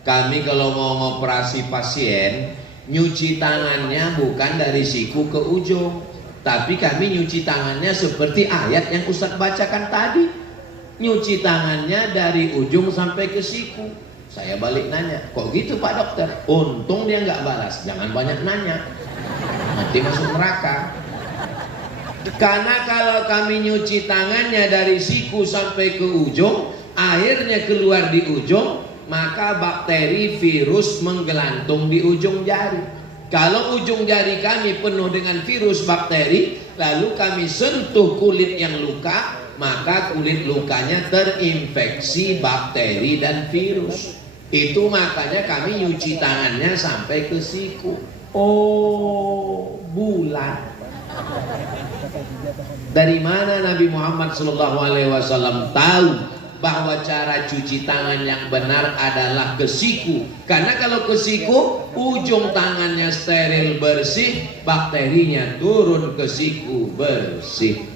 Kami kalau mau ngoperasi pasien, nyuci tangannya bukan dari siku ke ujung, tapi kami nyuci tangannya seperti ayat yang Ustadz bacakan tadi. Nyuci tangannya dari ujung sampai ke siku. Saya balik nanya, kok gitu Pak Dokter? Untung dia nggak balas, jangan banyak nanya. Nanti masuk neraka. Karena kalau kami nyuci tangannya dari siku sampai ke ujung, airnya keluar di ujung, maka bakteri virus menggelantung di ujung jari. Kalau ujung jari kami penuh dengan virus bakteri, lalu kami sentuh kulit yang luka, maka kulit lukanya terinfeksi bakteri dan virus. Itu makanya kami nyuci tangannya sampai ke siku. Oh, bulan. Dari mana Nabi Muhammad SAW tahu bahwa cara cuci tangan yang benar adalah ke siku? Karena kalau ke siku, ujung tangannya steril bersih, bakterinya turun ke siku bersih.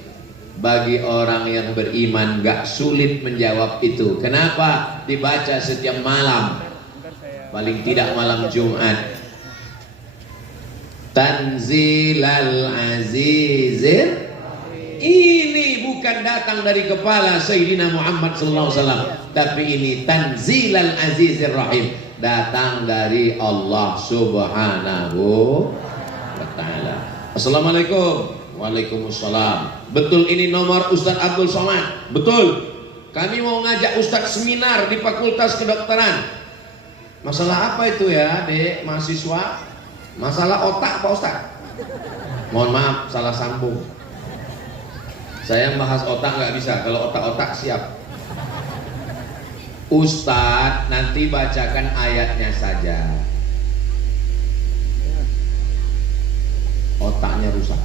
Bagi orang yang beriman gak sulit menjawab itu. Kenapa? Dibaca setiap malam, paling tidak malam Jumat. Tanzilal Azizir. Ini bukan datang dari kepala Sayyidina Muhammad SAW, tapi ini Tanzilal Azizir Rahim, datang dari Allah Subhanahu wa Ta'ala. Assalamualaikum. Waalaikumsalam. Betul ini nomor Ustadz Abdul Somad? Betul. Kami mau ngajak Ustadz seminar di Fakultas Kedokteran. Masalah apa itu ya, Dek, mahasiswa? Masalah otak, Pak Ustaz. Mohon maaf, salah sambung. Saya bahas otak nggak bisa, kalau otak-otak siap. Ustadz nanti bacakan ayatnya saja. Otaknya rusak.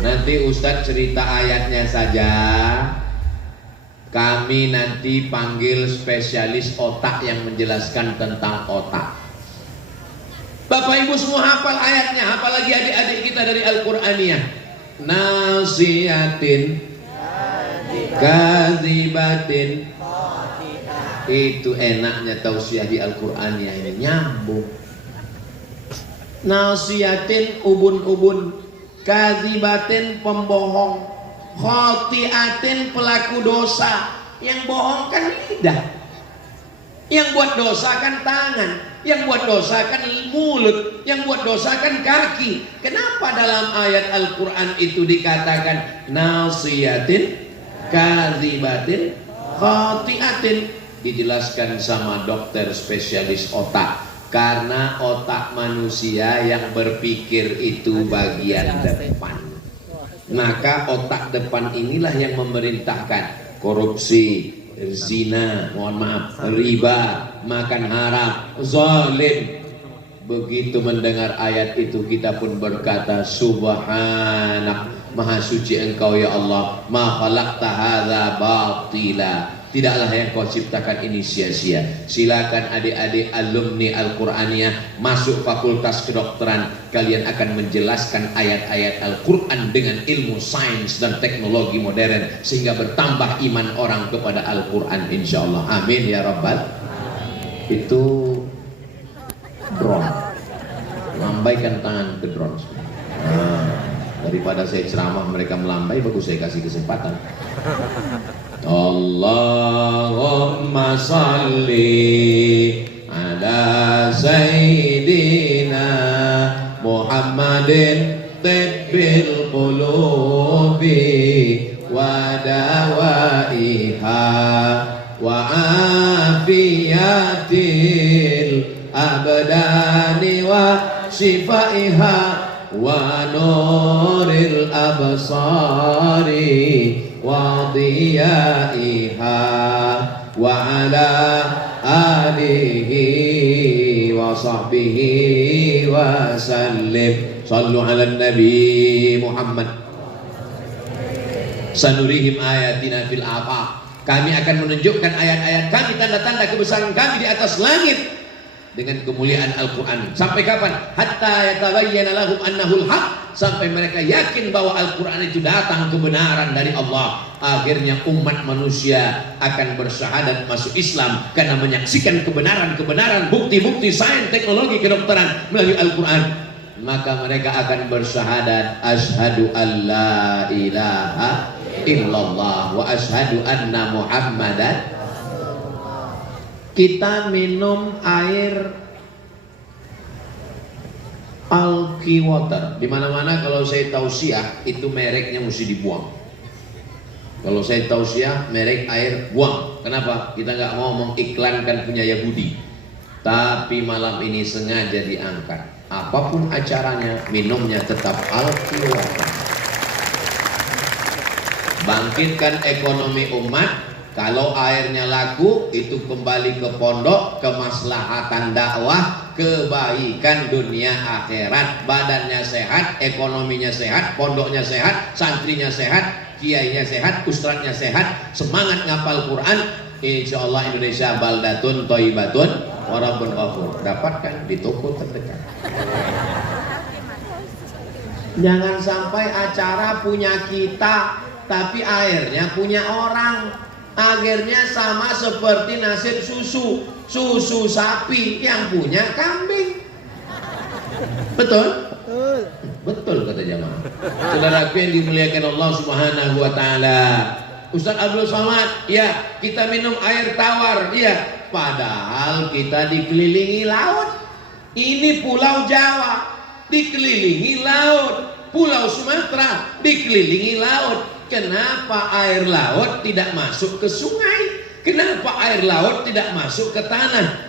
Nanti Ustadz cerita ayatnya saja. Kami nanti panggil spesialis otak yang menjelaskan tentang otak. Bapak Ibu semua hafal ayatnya, apalagi adik-adik kita dari Al-Qur'aniyah. Nasiyatin kadzibatin. Itu enaknya tausiah di Al-Qur'aniyah ini, nyambung. Nasiyatin ubun-ubun, kadzibatin pembohong, khotiatin pelaku dosa. Yang bohong kan lidah, yang buat dosa kan tangan, yang buat dosa kan mulut, yang buat dosa kan kaki. Kenapa dalam ayat Al-Quran itu dikatakan nasiyatin, kadzibatin, khotiatin? Dijelaskan sama dokter spesialis otak. Karena otak manusia yang berpikir itu bagian depan. Maka otak depan inilah yang memerintahkan korupsi, zina, mohon maaf, riba, makan haram, zalim. Begitu mendengar ayat itu kita pun berkata subhanak, maha suci engkau ya Allah, ma khalaqta hadza batila. Tidaklah yang kau ciptakan ini sia-sia. Silakan adik-adik alumni Al-Qur'aniyah masuk fakultas kedokteran. Kalian akan menjelaskan ayat-ayat Al-Quran dengan ilmu sains dan teknologi modern, sehingga bertambah iman orang kepada Al-Quran insyaallah. Amin ya rabbal. Itu drone. Lambaikan tangan ke drone. Daripada saya ceramah mereka melambai, bagus saya kasih kesempatan. Allahumma salli ala sayyidina Muhammadin tibbil qulubi wa dawaiha wa afiyatil abdani wa shifaiha wa nuril absari wa diyaiha wa ala alihi wa sahbihi wa sallim. Sallu ala nabi Muhammad. Sanurihim ayatina fil afaq. Kami akan menunjukkan ayat-ayat kami, tanda-tanda kebesaran kami di atas langit dengan kemuliaan Al-Quran. Sampai kapan? Hatta yatabayyana lahum annahul haq. Sampai mereka yakin bahwa Al-Quran itu datang kebenaran dari Allah. Akhirnya umat manusia akan bersyahadat masuk Islam karena menyaksikan kebenaran-kebenaran, bukti-bukti sains, teknologi kedokteran melalui Al-Quran. Maka mereka akan bersyahadat asyhadu an la ilaha illallah wa asyhadu anna Muhammadan. Kita minum air Alki Water. Di mana-mana kalau saya tausiah itu mereknya mesti dibuang. Kalau saya tausiah merek air buang. Kenapa? Kita nggak mau mengiklankan punya Yahudi. Tapi malam ini sengaja diangkat. Apapun acaranya, minumnya tetap Alki Water. Bangkitkan ekonomi umat. Kalau airnya laku, itu kembali ke pondok, kemaslahatan dakwah, kebaikan dunia akhirat. Badannya sehat, ekonominya sehat, pondoknya sehat, santrinya sehat, kiainya sehat, ustadznya sehat, semangat ngapal Quran. Insya Allah Indonesia baldatun thayyibatun wa rabbun ghafur. Dapatkan di toko terdekat. Jangan sampai acara punya kita, tapi airnya punya orang. Akhirnya sama seperti nasib susu sapi yang punya kambing. Betul? Betul kata jamaah. Saudaraku yang dimuliakan Allah Subhanahu wa taala. Ustaz Abdul Somad, ya, kita minum air tawar, ya, padahal kita dikelilingi laut. Ini Pulau Jawa dikelilingi laut, Pulau Sumatera dikelilingi laut. Kenapa air laut tidak masuk ke sungai, ke Kenapa air laut tidak masuk ke tanah?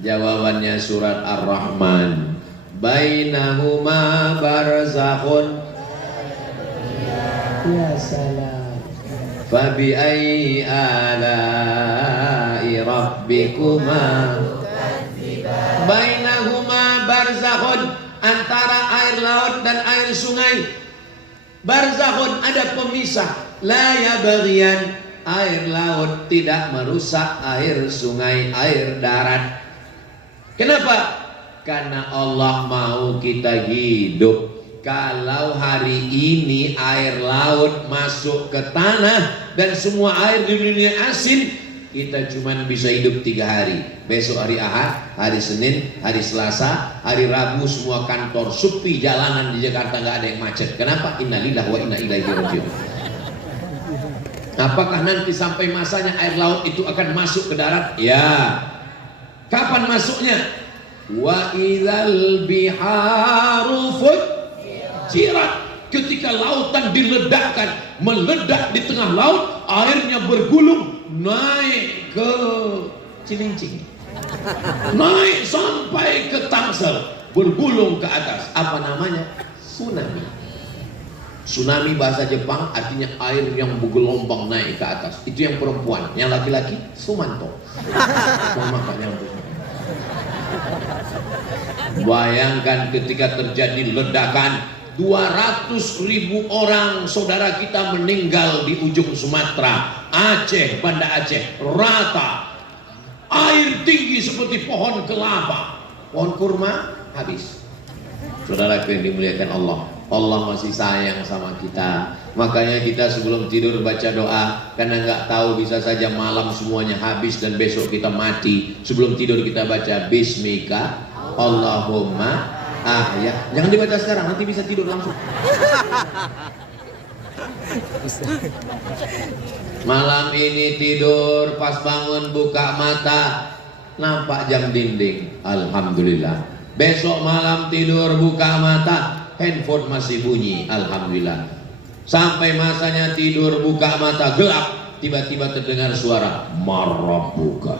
Jawabannya surat Ar-Rahman. Bainahuma barzakhun. Ya salam. Fabi ayyi ala'i rabbikuma. Bainahuma barzakhun, antara air laut dan air sungai. Barzakhun, ada pemisah. La yabghiyan, air laut tidak merusak air sungai, air darat. Kenapa? Karena Allah mau kita hidup. Kalau hari ini air laut masuk ke tanah dan semua air di dunia asin, kita cuma bisa hidup 3 hari. Besok hari Ahad, hari Senin, hari Selasa, hari Rabu semua kantor sepi, jalanan di Jakarta nggak ada yang macet. Kenapa? Innalillahi wa inna ilaihi raji'un. Apakah nanti sampai masanya air laut itu akan masuk ke darat? Ya. Kapan masuknya? Wa idzal biharu fujirat, ketika lautan diledakkan, meledak di tengah laut, airnya bergulung naik ke Cilincing, naik sampai ke Tangsel, bergulung ke atas. Apa namanya? Tsunami. Tsunami bahasa Jepang artinya air yang bergelombang naik ke atas. Itu yang perempuan, yang laki-laki Sumanto. Bayangkan ketika terjadi ledakan, 200.000 orang saudara kita meninggal di ujung Sumatera, Aceh, Banda Aceh, rata. Air tinggi seperti pohon kelapa, pohon kurma habis. Saudara yang dimuliakan Allah, Allah masih sayang sama kita. Makanya kita sebelum tidur baca doa, karena nggak tahu bisa saja malam semuanya habis dan besok kita mati. Sebelum tidur kita baca Bismika Allahumma ahya. Jangan dibaca sekarang, nanti bisa tidur langsung. Malam ini tidur, pas bangun buka mata, nampak jam dinding, alhamdulillah. Besok malam tidur buka mata, handphone masih bunyi, alhamdulillah. Sampai masanya tidur buka mata gelap, tiba-tiba terdengar suara Marabuka.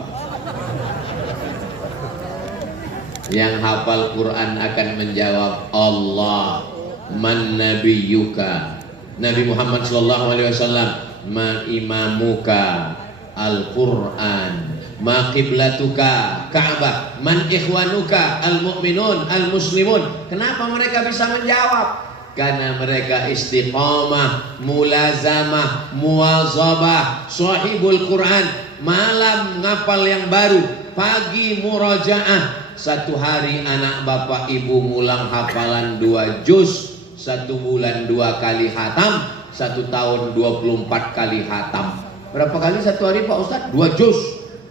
Yang hafal Quran akan menjawab, Allah man nabiyuka, Nabi Muhammad SAW, ma imamuka Al-Quran, ma qiblatuka Ka'bah, man ikhwanuka al-mu'minun al-muslimun. Kenapa mereka bisa menjawab? Karena mereka istiqamah, mulazamah, muwazabah, sahibul Quran. Malam ngapal yang baru, pagi murajaah. Satu hari anak bapak ibu ngulang hafalan 2 juz, 1 bulan 2 kali khatam, 1 tahun 24 kali khatam. Berapa kali satu hari Pak Ustadz? 2 juz.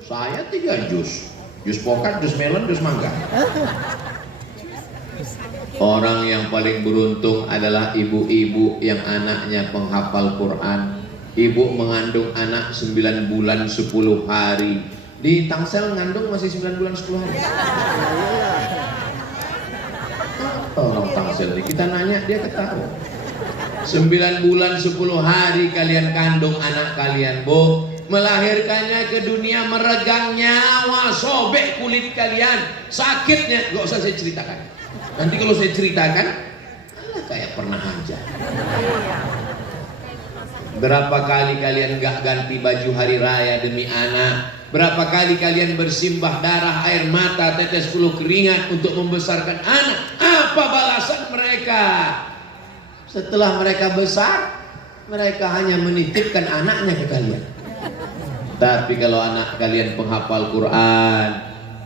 Saya 3 juz. Juz pokat, juz melon, juz mangga. Orang yang paling beruntung adalah ibu-ibu yang anaknya penghafal Quran. Ibu mengandung anak 9 bulan 10 hari. Di Tangsel ngandung masih 9 bulan 10 hari. Orang Tangsel nih, kita nanya dia ketawa. 9 bulan 10 hari kalian kandung anak kalian, Bu. Melahirkannya ke dunia, meregang nyawa, sobek kulit kalian. Sakitnya gak usah saya ceritakan. Nanti kalau saya ceritakan, alah kayak pernah aja. Berapa kali kalian gak ganti baju hari raya demi anak? Berapa kali kalian bersimbah darah, air mata, tetes puluh keringat untuk membesarkan anak? Apa balasan mereka? Setelah mereka besar, mereka hanya menitipkan anaknya ke kalian. Tapi kalau anak kalian penghafal Quran,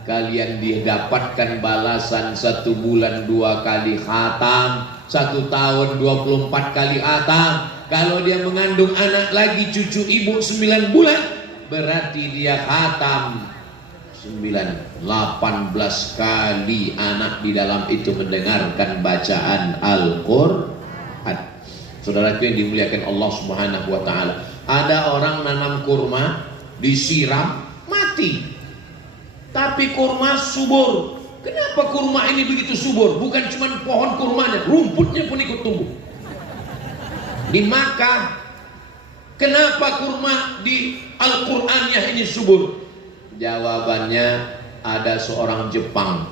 kalian didapatkan balasan 1 bulan 2 kali khatam, 1 tahun 24 kali khatam. Kalau dia mengandung anak lagi cucu ibu 9 bulan, berarti dia khatam 18 kali anak di dalam itu mendengarkan bacaan Al-Quran. Saudaraku yang dimuliakan Allah Subhanahu wa ta'ala, ada orang nanam kurma, disiram, mati. Tapi kurma subur. Kenapa kurma ini begitu subur? Bukan cuma pohon kurmanya, rumputnya pun ikut tumbuh. Di Makkah Kenapa kurma di Al-Qur'annya ini subur? Jawabannya, ada seorang Jepang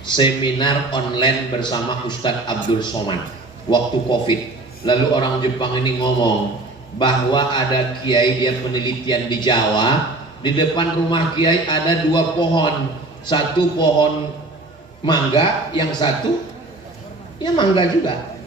seminar online bersama Ustadz Abdul Somad waktu Covid. Lalu orang Jepang ini ngomong bahwa ada kiai, dia penelitian di Jawa, di depan rumah kiai ada 2 pohon, satu pohon mangga, yang satu ya mangga juga,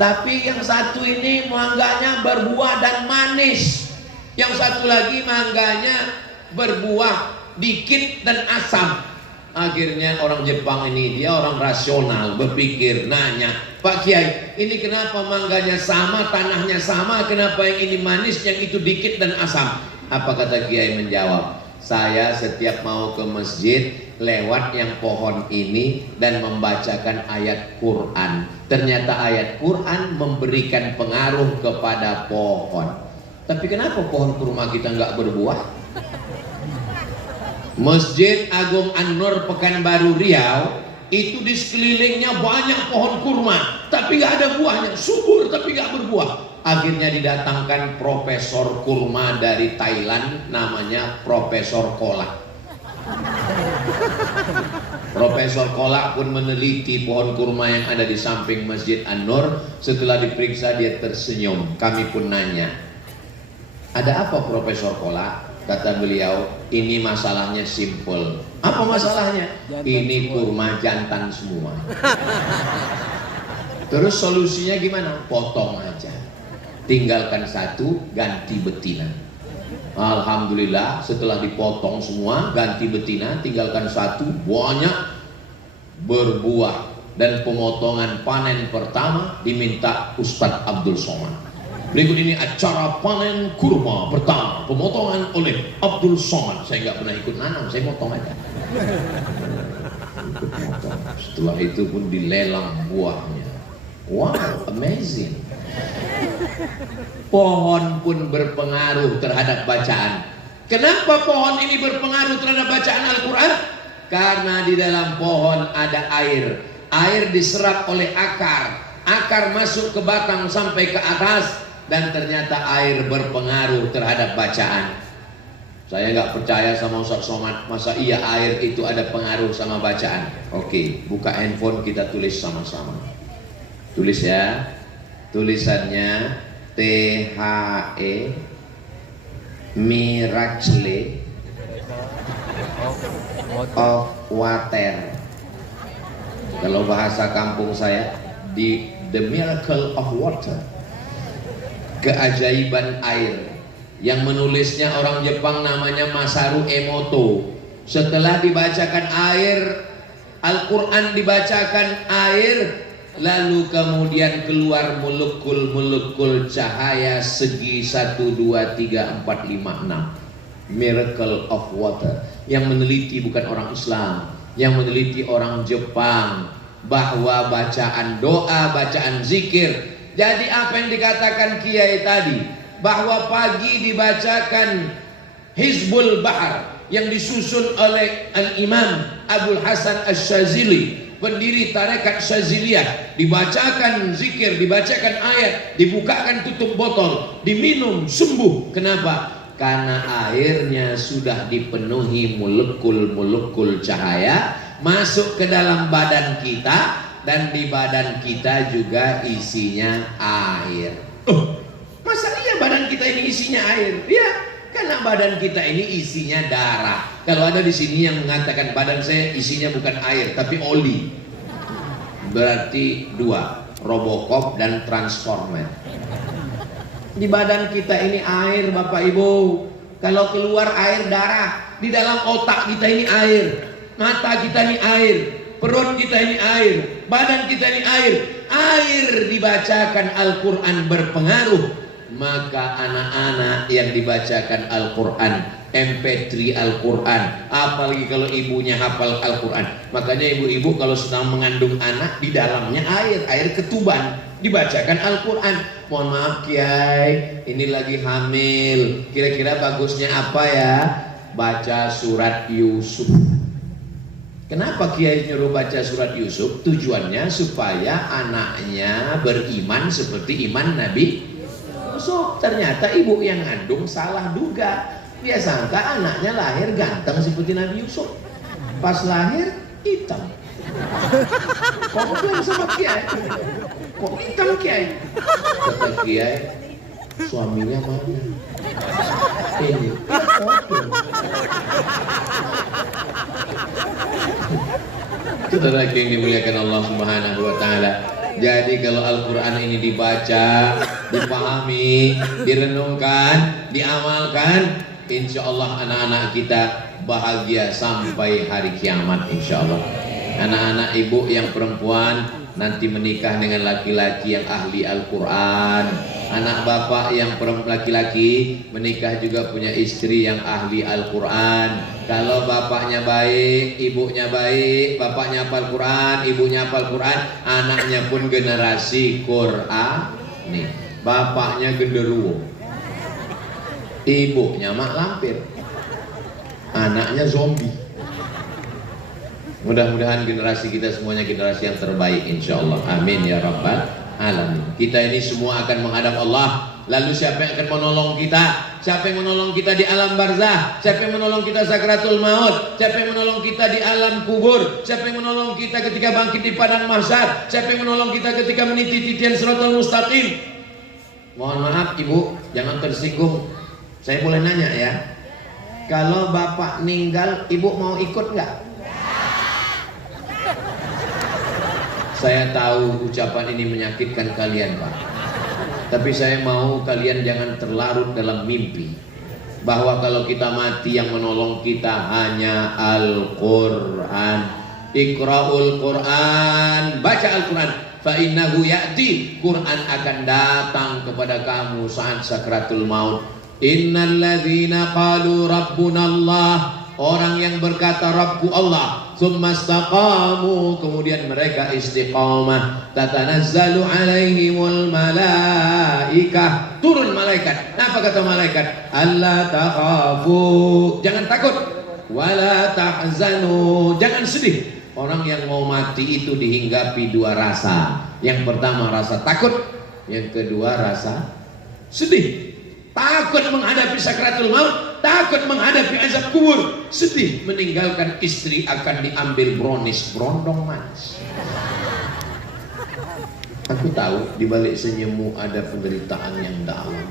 tapi yang satu ini mangganya berbuah dan manis, yang satu lagi mangganya berbuah dikit dan asam. Akhirnya orang Jepang ini, dia orang rasional, berpikir, nanya, Pak Kiai, ini kenapa mangganya sama, tanahnya sama, kenapa yang ini manis, yang itu dikit dan asam? Apa kata Kiai menjawab? Saya setiap mau ke masjid lewat yang pohon ini dan membacakan ayat Quran. Ternyata ayat Quran memberikan pengaruh kepada pohon. Tapi kenapa pohon kurma kita nggak berbuah? Masjid Agung An-Nur Pekanbaru Riau itu di sekelilingnya banyak pohon kurma, tapi nggak ada buahnya, subur tapi nggak berbuah. Akhirnya didatangkan profesor kurma dari Thailand, namanya Profesor Kolak. Profesor Kolak pun meneliti pohon kurma yang ada di samping Masjid An-Nur. Setelah diperiksa dia tersenyum. Kami pun nanya, ada apa Profesor Kolak? Kata beliau, ini masalahnya simple. Apa masalahnya? Ini kurma jantan semua. Terus solusinya gimana? Potong aja, tinggalkan satu, ganti betina. Alhamdulillah, setelah dipotong semua, ganti betina, tinggalkan satu, banyak berbuah. Dan pemotongan panen pertama diminta Ustadz Abdul Somad. Berikut ini acara panen kurma pertama, pemotongan oleh Abdul Somad. Saya nggak pernah ikut nanam, saya motong aja. Setelah itu pun dilelang buahnya. Wow, amazing. Pohon pun berpengaruh terhadap bacaan. Kenapa pohon ini berpengaruh terhadap bacaan Al-Quran? Karena di dalam pohon ada air. Air diserap oleh akar. Akar masuk ke batang sampai ke atas. Dan ternyata air berpengaruh terhadap bacaan. Saya nggak percaya sama Ustaz Somad, masa iya air itu ada pengaruh sama bacaan? Oke, buka handphone, kita tulis sama-sama. Tulis ya, tulisannya THE Miracle of Water. Kalau bahasa kampung saya, The Miracle of Water, keajaiban air. Yang menulisnya orang Jepang namanya Masaru Emoto. Setelah dibacakan air, Al-Quran dibacakan air, lalu kemudian keluar molekul-molekul cahaya segi 1, 2, 3, 4, 5, 6. Miracle of Water. Yang meneliti bukan orang Islam, yang meneliti orang Jepang, bahwa bacaan doa, bacaan zikir. Jadi apa yang dikatakan Kiai tadi, bahwa pagi dibacakan Hizbul Bahar yang disusun oleh Al-Imam Abdul Hasan Asy-Syadzili, pendiri tarekat Syadziliyah, dibacakan zikir, dibacakan ayat, dibukakan tutup botol, diminum, sembuh. Kenapa? Karena airnya sudah dipenuhi molekul-molekul cahaya masuk ke dalam badan kita. Dan di badan kita juga isinya air. Masa iya badan kita ini isinya air? Ya, karena badan kita ini isinya darah. Kalau ada di sini yang mengatakan badan saya isinya bukan air tapi oli, berarti 2, Robocop dan Transformer. Di badan kita ini air, Bapak Ibu. Kalau keluar air darah, di dalam otak kita ini air, mata kita ini air, perut kita ini air, badan kita ini air. Air dibacakan Al-Quran berpengaruh. Maka anak-anak yang dibacakan Al-Quran, MP3 Al-Quran, apalagi kalau ibunya hafal Al-Quran. Makanya ibu-ibu kalau sedang mengandung anak, di dalamnya air, air ketuban, dibacakan Al-Quran. Mohon maaf Kiai, ini lagi hamil, kira-kira bagusnya apa ya? Baca surat Yusuf. Kenapa Kiai nyuruh baca surat Yusuf? Tujuannya supaya anaknya beriman seperti iman Nabi Yusuf. Ternyata ibu yang ngandung salah duga. Dia sangka anaknya lahir ganteng seperti Nabi Yusuf. Pas lahir hitam. Komplain sama Kiai. Kok hitam Kiai? Kata Kiai, suaminya mana? Ini. Saudara yang dimuliakan Allah Subhanahu wa taala. Jadi kalau Al-Qur'an ini dibaca, dipahami, direnungkan, diamalkan, insya Allah anak-anak kita bahagia sampai hari kiamat insya Allah. Anak-anak ibu yang perempuan nanti menikah dengan laki-laki yang ahli Al-Quran. Anak bapak yang laki-laki menikah juga punya istri yang ahli Al-Quran. Kalau bapaknya baik, ibunya baik, bapaknya hafal Quran, ibunya hafal Quran, anaknya pun generasi Quran. Nih, bapaknya genderuwo, ibunya mak lampir, anaknya zombie. Mudah-mudahan generasi kita semuanya generasi yang terbaik insya Allah. Amin ya rabbal alamin. Kita ini semua akan menghadap Allah. Lalu siapa yang akan menolong kita? Siapa yang menolong kita di alam barzah? Siapa yang menolong kita sakratul maut? Siapa yang menolong kita di alam kubur? Siapa yang menolong kita ketika bangkit di padang mahsyar? Siapa yang menolong kita ketika meniti titian siratal mustaqim? Mohon maaf ibu, jangan tersinggung. Saya boleh nanya ya. Kalau bapak meninggal, ibu mau ikut nggak? Saya tahu ucapan ini menyakitkan kalian Pak, tapi saya mau kalian jangan terlarut dalam mimpi bahwa kalau kita mati yang menolong kita hanya Al-Quran. Iqra'ul Quran, baca Al-Quran, fa innahu ya'ti, Quran akan datang kepada kamu saat sakratul maut. Innal ladzina qalu rabbuna Allah, orang yang berkata Rabbku Allah, tsumma istaqamu, kemudian mereka istiqamah, tatanazzalu alaihimul malaikah, turun malaikat. Apa kata malaikat? Alla takhafu, jangan takut, wala tahzanu, jangan sedih. Orang yang mau mati itu dihinggapi dua rasa. Yang pertama rasa takut, yang kedua rasa sedih. Takut menghadapi sakratul maut, takut menghadapi azab kubur, sedih meninggalkan istri akan diambil brownies, berondong manis. Aku tahu di balik senyummu ada penderitaan yang dalam.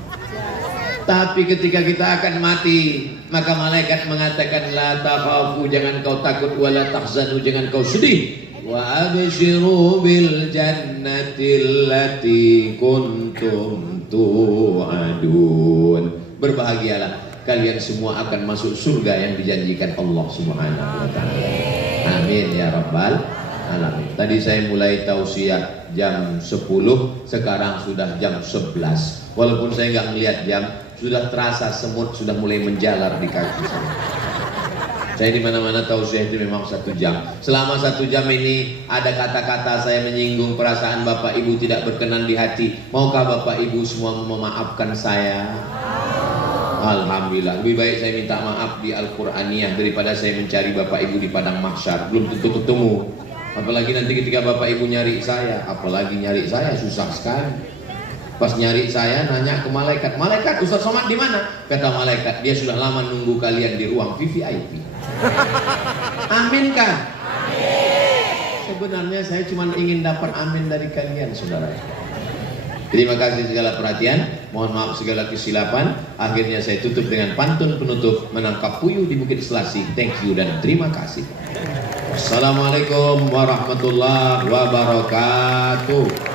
Tapi ketika kita akan mati, maka malaikat mengatakan la takhafu, jangan kau takut, wala tahzanu, jangan kau sedih. Wa abshiru bil jannatil lati kuntum tu'adun. Berbahagialah, kalian semua akan masuk surga yang dijanjikan Allah Subhanahu wa taala. Amin ya rabbal alamin. Tadi saya mulai tausiah jam 10, sekarang sudah jam 11. Walaupun saya nggak melihat jam, sudah terasa semut sudah mulai menjalar di kaki saya. Saya di mana-mana tausiah itu memang 1 jam. Selama 1 jam ini ada kata-kata saya menyinggung perasaan Bapak Ibu tidak berkenan di hati. Maukah Bapak Ibu semua memaafkan saya? Alhamdulillah. Lebih baik saya minta maaf di Al-Quraniyah daripada saya mencari Bapak Ibu di padang mahsyar. Belum tentu ketemu. Apalagi nanti ketika Bapak Ibu nyari saya, apalagi nyari saya susah sekali. Pas nyari saya nanya ke malaikat, malaikat Ustaz Somad di mana? Kata malaikat, dia sudah lama nunggu kalian di ruang VVIP. Amin kan? Amin. Sebenarnya saya cuma ingin dapat amin dari kalian saudara. Terima kasih segala perhatian, mohon maaf segala kesilapan. Akhirnya saya tutup dengan pantun penutup, menangkap puyuh di Bukit Selasih. Thank you dan terima kasih. Assalamualaikum warahmatullahi wabarakatuh.